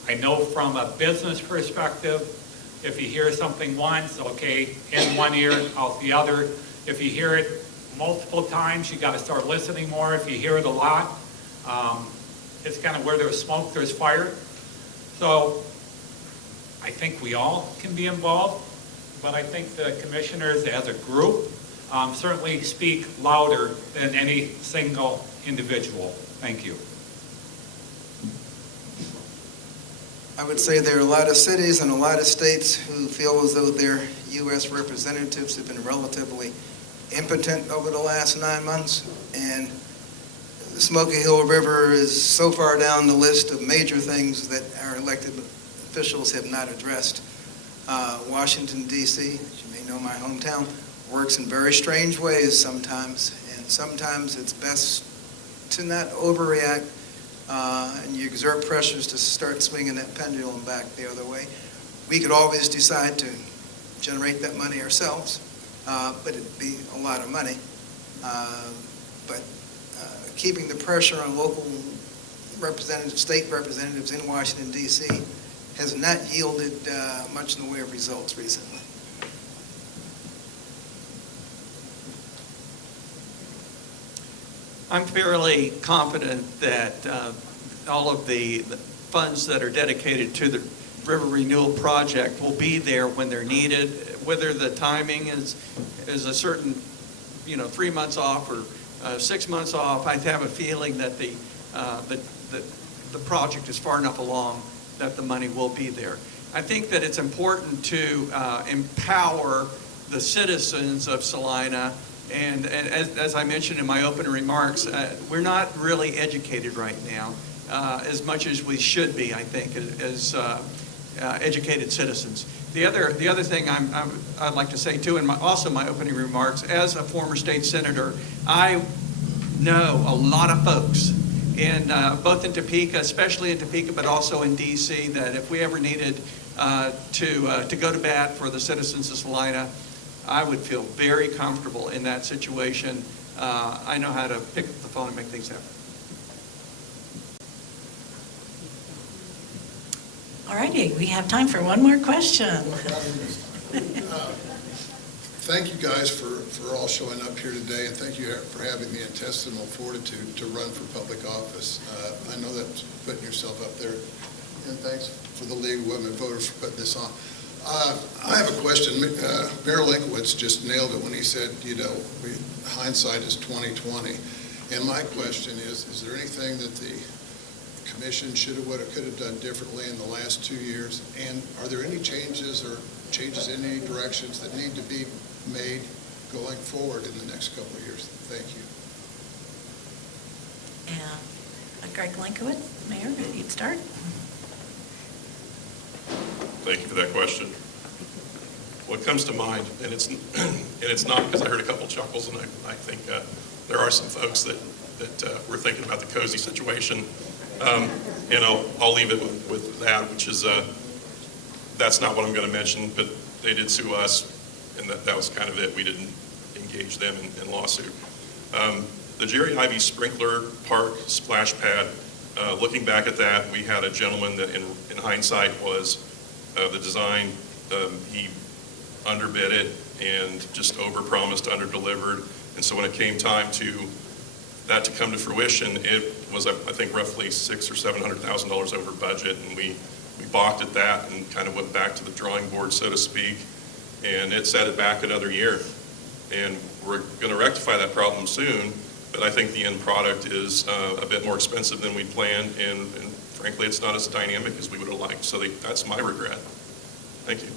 I know from a business perspective, if you hear something once, okay, in one ear, out the other. If you hear it multiple times, you got to start listening more. If you hear it a lot, it's kind of where there's smoke, there's fire. So I think we all can be involved, but I think the commissioners as a group certainly speak louder than any single individual. Thank you. I would say there are a lot of cities and a lot of states who feel as though their U.S. representatives have been relatively impotent over the last 9 months, and the Smoky Hill River is so far down the list of major things that our elected officials have not addressed. Washington, D.C., as you may know, my hometown, works in very strange ways sometimes, and sometimes it's best to not overreact, and you exert pressures to start swinging that pendulum back the other way. We could always decide to generate that money ourselves, but it'd be a lot of money. But keeping the pressure on local representatives, state representatives in Washington, D.C. has not yielded much in the way of results recently. I'm fairly confident that all of the funds that are dedicated to the River Renewal Project will be there when they're needed. Whether the timing is a certain, 3 months off or 6 months off, I have a feeling that the project is far enough along that the money will be there. I think that it's important to empower the citizens of Salina. And as I mentioned in my opening remarks, we're not really educated right now as much as we should be, I think, as educated citizens. The other thing I'd like to say too, in my opening remarks, as a former state senator, I know a lot of folks both in Topeka, especially in Topeka, but also in D.C., that if we ever needed to go to bat for the citizens of Salina, I would feel very comfortable in that situation. I know how to pick up the phone and make things happen. All righty, we have time for one more question. Thank you guys for all showing up here today, and thank you for having the intestinal fortitude to run for public office. I know that's putting yourself up there, and thanks for the League of Women Voters for putting this on. I have a question. Mayor Linkowitz just nailed it when he said, hindsight is 20/20. And my question is there anything that the commission should have, could have done differently in the last 2 years? And are there any changes in any directions that need to be made going forward in the next couple of years? Thank you. And Greg Linkowitz, Mayor, if you'd start. Thank you for that question. What comes to mind, and it's not because I heard a couple chuckles, and I think there are some folks that were thinking about the cozy situation, and I'll leave it with that, which is that's not what I'm going to mention, but they did sue us, and that was kind of it. We didn't engage them in lawsuit. The Jerry Ivy Sprinkler Park splash pad, looking back at that, we had a gentleman that in hindsight was the design, he underbid it and just overpromised, underdelivered. And so when it came time to that to come to fruition, it was, I think, roughly $600,000 or $700,000 over budget, and we We balked at that and kind of went back to the drawing board, so to speak, and it set it back another year. And we're going to rectify that problem soon, but I think the end product is a bit more expensive than we planned, and frankly, it's not as dynamic as we would have liked. So that's my regret. Thank you.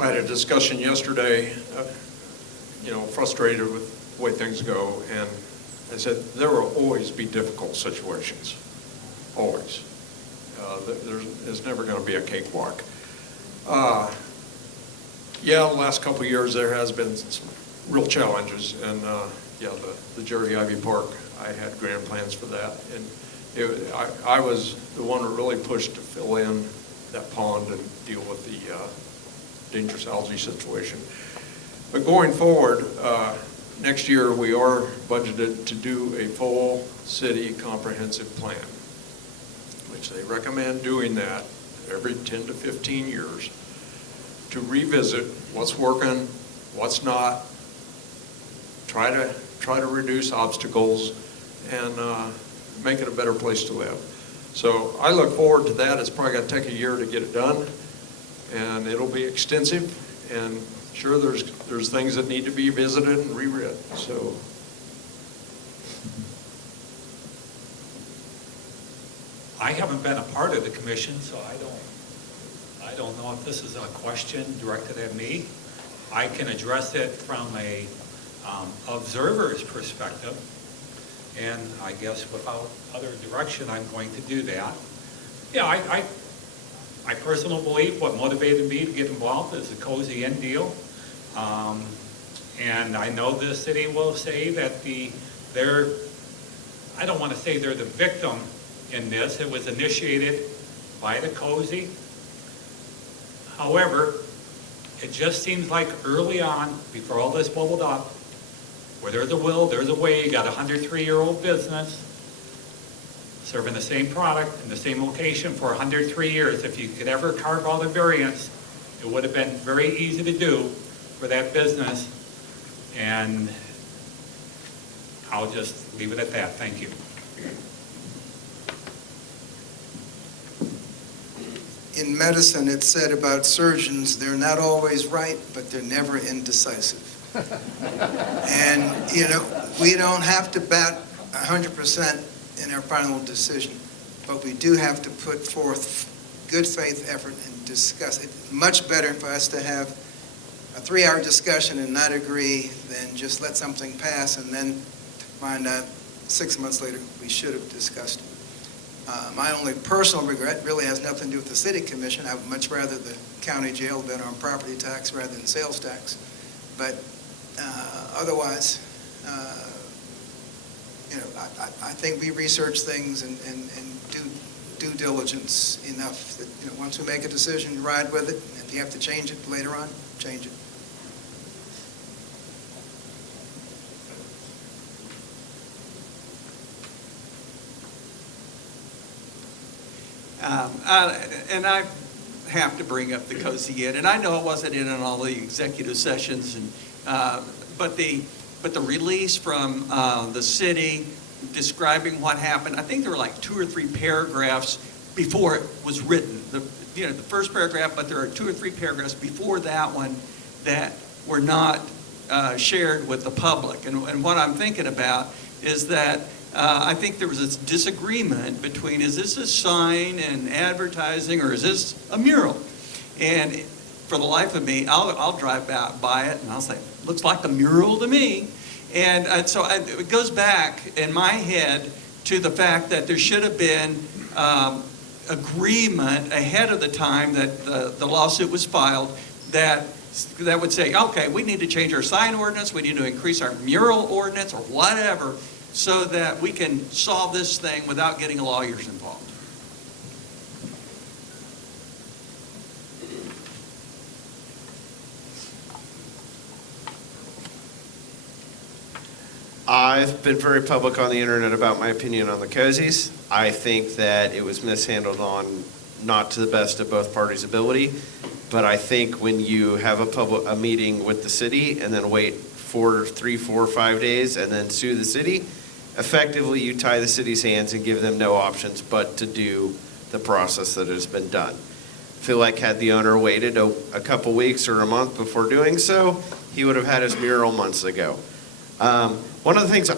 I had a discussion yesterday, frustrated with the way things go, and I said there will always be difficult situations, always. There's never going to be a cakewalk. The last couple of years there has been some real challenges, and the Jerry Ivy Park, I had grand plans for that, and I was the one that really pushed to fill in that pond and deal with the dangerous algae situation. But going forward, next year we are budgeted to do a full city comprehensive plan, which they recommend doing that every 10 to 15 years to revisit what's working, what's not, try to reduce obstacles, and make it a better place to live. So I look forward to that. It's probably going to take a year to get it done, and it'll be extensive, and sure there's things that need to be visited and reread. So I haven't been a part of the commission, so I don't know if this is a question directed at me. I can address it from a observer's perspective, and I guess without other direction, I'm going to do that. Yeah, I personally believe what motivated me to get involved is the Cozy Inn deal. And I know the city will say that I don't want to say they're the victim in this. It was initiated by the Cozy. However, it just seems like early on, before all this bubbled up, where there's a will, there's a way. You got a 103-year-old business serving the same product in the same location for 103 years. If you could ever carve out a variance, it would have been very easy to do for that business. And I'll just leave it at that. Thank you. In medicine, it's said about surgeons, they're not always right, but they're never indecisive. And, we don't have to bat 100% in our final decision, but we do have to put forth good faith effort and discuss it. Much better for us to have a 3-hour discussion and not agree than just let something pass and then find out 6 months later we should have discussed it. My only personal regret really has nothing to do with the city commission. I would much rather the county jail been on property tax rather than sales tax. But otherwise, I think we research things and do due diligence enough that once we make a decision, ride with it. And if you have to change it later on, change it. And I have to bring up the Cozy Inn, and I know I wasn't in on all the executive sessions, and but the release from the city describing what happened. I think there were like 2 or 3 paragraphs before it was written. The first paragraph, but there are 2 or 3 paragraphs before that one that were not shared with the public. And what I'm thinking about is that I think there was this disagreement between, is this a sign and advertising or is this a mural? And for the life of me, I'll drive by it and I'll say, looks like a mural to me. And so it goes back in my head to the fact that there should have been agreement ahead of the time that the lawsuit was filed that would say, okay, we need to change our sign ordinance, we need to increase our mural ordinance or whatever, so that we can solve this thing without getting lawyers involved. I've been very public on the internet about my opinion on the Cozies. I think that it was mishandled on not to the best of both parties' ability, but I think when you have a meeting with the city and then wait 3, 4, 5 days and then sue the city, effectively you tie the city's hands and give them no options but to do the process that has been done. I feel like had the owner waited a couple weeks or a month before doing so, he would have had his mural months ago. One of the things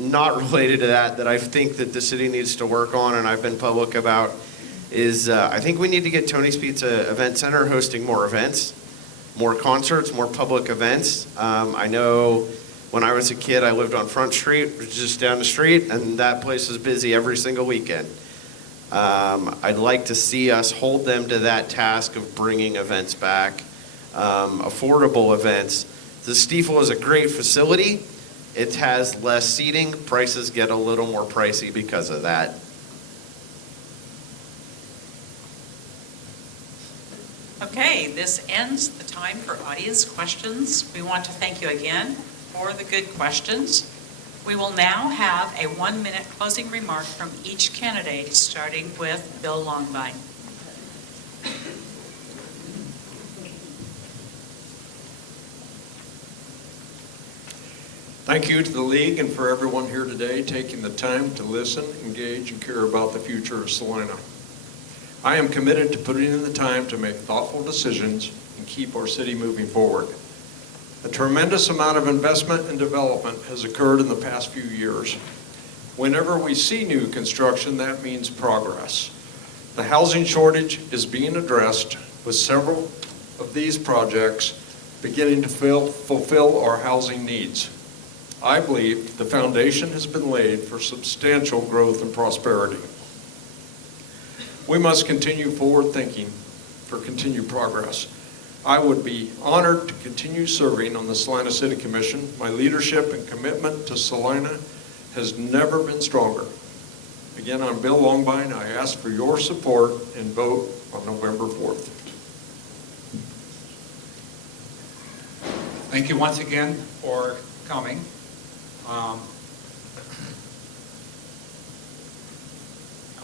not related to that I think that the city needs to work on, and I've been public about, is I think we need to get Tony's Pizza Event Center hosting more events, more concerts, more public events. I know when I was a kid, I lived on Front Street, which is just down the street, and that place is busy every single weekend. I'd like to see us hold them to that task of bringing events back, affordable events. The Stiefel is a great facility. It has less seating. Prices get a little more pricey because of that. Okay, this ends the time for audience questions. We want to thank you again for the good questions. We will now have a 1-minute closing remark from each candidate, starting with Bill Longbine. Thank you to the League and for everyone here today taking the time to listen, engage, and care about the future of Salina. I am committed to putting in the time to make thoughtful decisions and keep our city moving forward. A tremendous amount of investment and development has occurred in the past few years. Whenever we see new construction, that means progress. The housing shortage is being addressed with several of these projects beginning to fulfill our housing needs. I believe the foundation has been laid for substantial growth and prosperity. We must continue forward thinking for continued progress. I would be honored to continue serving on the Salina City Commission. My leadership and commitment to Salina has never been stronger. Again, I'm Bill Longbine. I ask for your support and vote on November 4th. Thank you once again for coming. I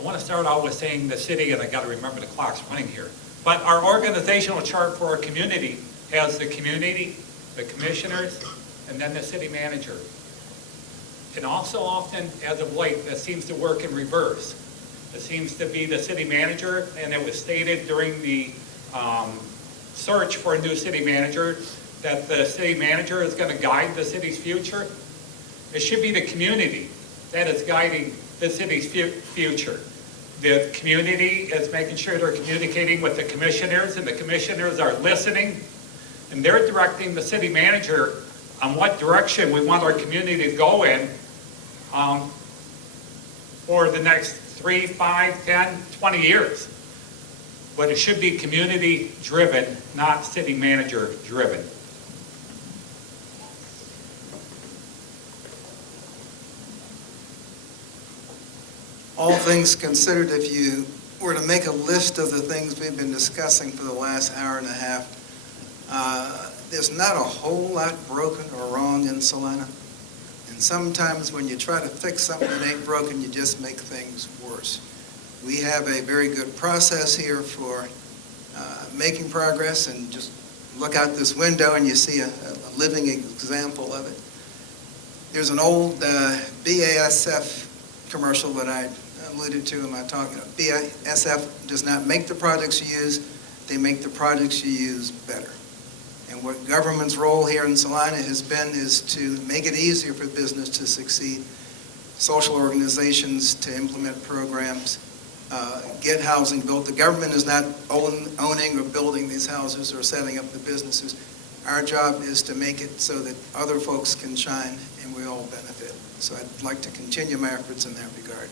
want to start out with saying the city, and I got to remember the clock's running here, but our organizational chart for our community has the community, the commissioners, and then the city manager. And also often, as of late, that seems to work in reverse. It seems to be the city manager, and it was stated during the search for a new city manager that the city manager is going to guide the city's future. It should be the community that is guiding the city's future. The community is making sure they're communicating with the commissioners, and the commissioners are listening, and they're directing the city manager on what direction we want our community to go in for the next 3, 5, 10, 20 years. But it should be community-driven, not city manager-driven. All things considered, if you were to make a list of the things we've been discussing for the last hour and a half, there's not a whole lot broken or wrong in Salina. And sometimes when you try to fix something that ain't broken, you just make things worse. We have a very good process here for making progress, and just look out this window and you see a living example of it. There's an old BASF commercial that I alluded to in my talk. BASF does not make the products you use, they make the products you use better. And what government's role here in Salina has been is to make it easier for business to succeed, social organizations to implement programs, get housing built. The government is not owning or building these houses or setting up the businesses. Our job is to make it so that other folks can shine and we all benefit. So I'd like to continue my efforts in that regard.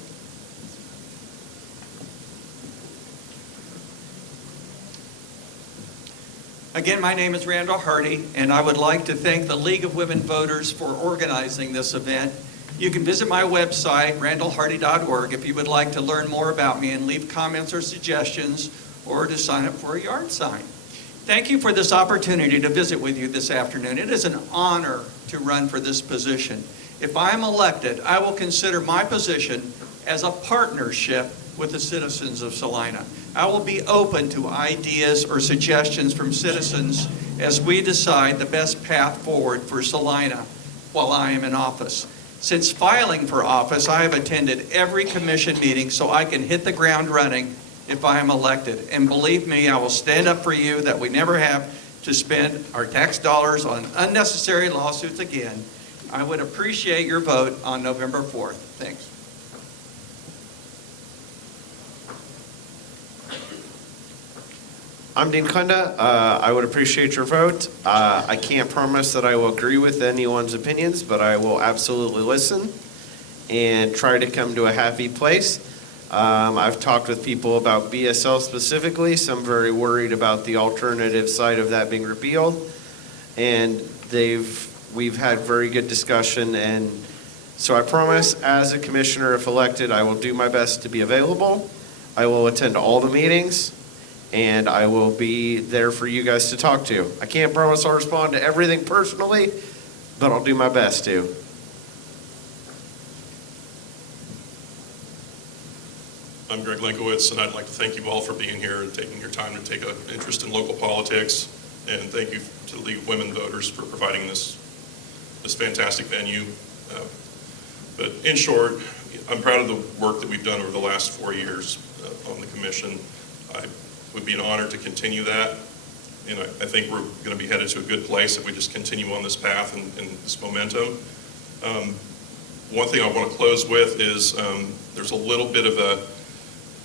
Again, my name is Randall Hardy, and I would like to thank the League of Women Voters for organizing this event. You can visit my website, randallhardy.org, if you would like to learn more about me and leave comments or suggestions, or to sign up for a yard sign. Thank you for this opportunity to visit with you this afternoon. It is an honor to run for this position. If I am elected, I will consider my position as a partnership with the citizens of Salina. I will be open to ideas or suggestions from citizens as we decide the best path forward for Salina while I am in office. Since filing for office, I have attended every commission meeting so I can hit the ground running if I am elected. And believe me, I will stand up for you that we never have to spend our tax dollars on unnecessary lawsuits again. I would appreciate your vote on November 4th. Thanks. I'm Dean Kunda. I would appreciate your vote. I can't promise that I will agree with anyone's opinions, but I will absolutely listen and try to come to a happy place. I've talked with people about BSL specifically, some very worried about the alternative side of that being repealed. And we've had very good discussion, and so I promise as a commissioner, if elected, I will do my best to be available. I will attend all the meetings, and I will be there for you guys to talk to. I can't promise I'll respond to everything personally, but I'll do my best to. I'm Greg Lenkowitz, and I'd like to thank you all for being here and taking your time to take an interest in local politics. And thank you to the League of Women Voters for providing this fantastic venue. But in short, I'm proud of the work that we've done over the last 4 years on the commission. I would be an honor to continue that. And I think we're going to be headed to a good place if we just continue on this path and this momentum. One thing I want to close with is there's a little bit of a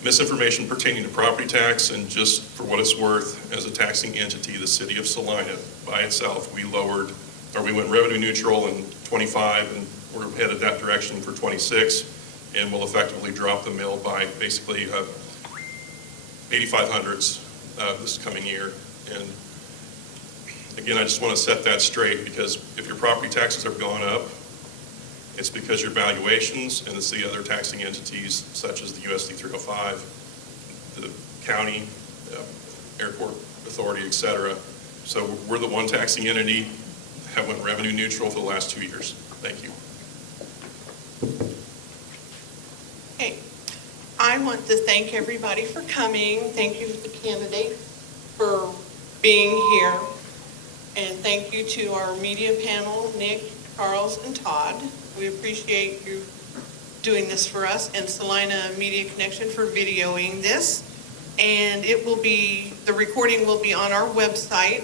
misinformation pertaining to property tax, and just for what it's worth, as a taxing entity, the city of Salina by itself, we went revenue neutral in 25, and we're headed that direction for 26, and we'll effectively drop the mill by basically 8,500s this coming year. And again, I just want to set that straight, because if your property taxes have gone up, it's because your valuations, and it's the other taxing entities such as the USD 305, the county, airport authority, et cetera. So we're the one taxing entity that went revenue neutral for the last 2 years. Thank you. Hey, I want to thank everybody for coming. Thank you to the candidates for being here. And thank you to our media panel, Nick, Charles, and Todd. We appreciate you doing this for us, and Salina Media Connection for videoing this. And the recording will be on our website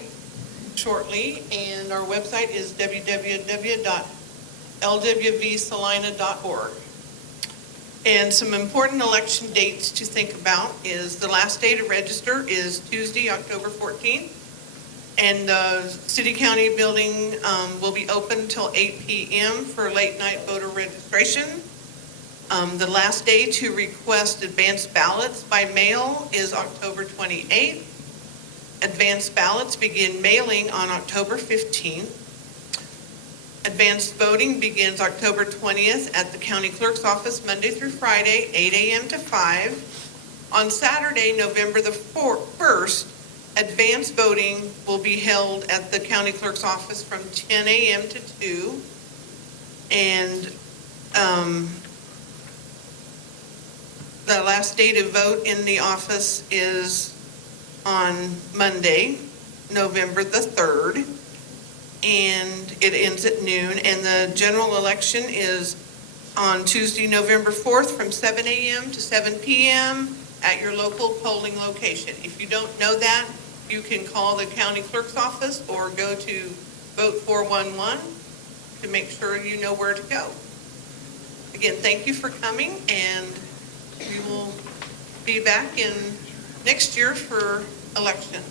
shortly, and our website is www.lwvsalina.org. And some important election dates to think about is the last day to register is Tuesday, October 14th. And the city county building will be open until 8 p.m. for late night voter registration. The last day to request advanced ballots by mail is October 28th. Advanced ballots begin mailing on October 15th. Advanced voting begins October 20th at the county clerk's office Monday through Friday, 8 a.m. to 5. On Saturday, November the 1st, advanced voting will be held at the county clerk's office from 10 a.m. to 2. And the last day to vote in the office is on Monday, November the 3rd. And it ends at noon. And the general election is on Tuesday, November 4th from 7 a.m. to 7 p.m. at your local polling location. If you don't know that, you can call the county clerk's office or go to Vote 411 to make sure you know where to go. Again, thank you for coming, and we will be back in next year for election.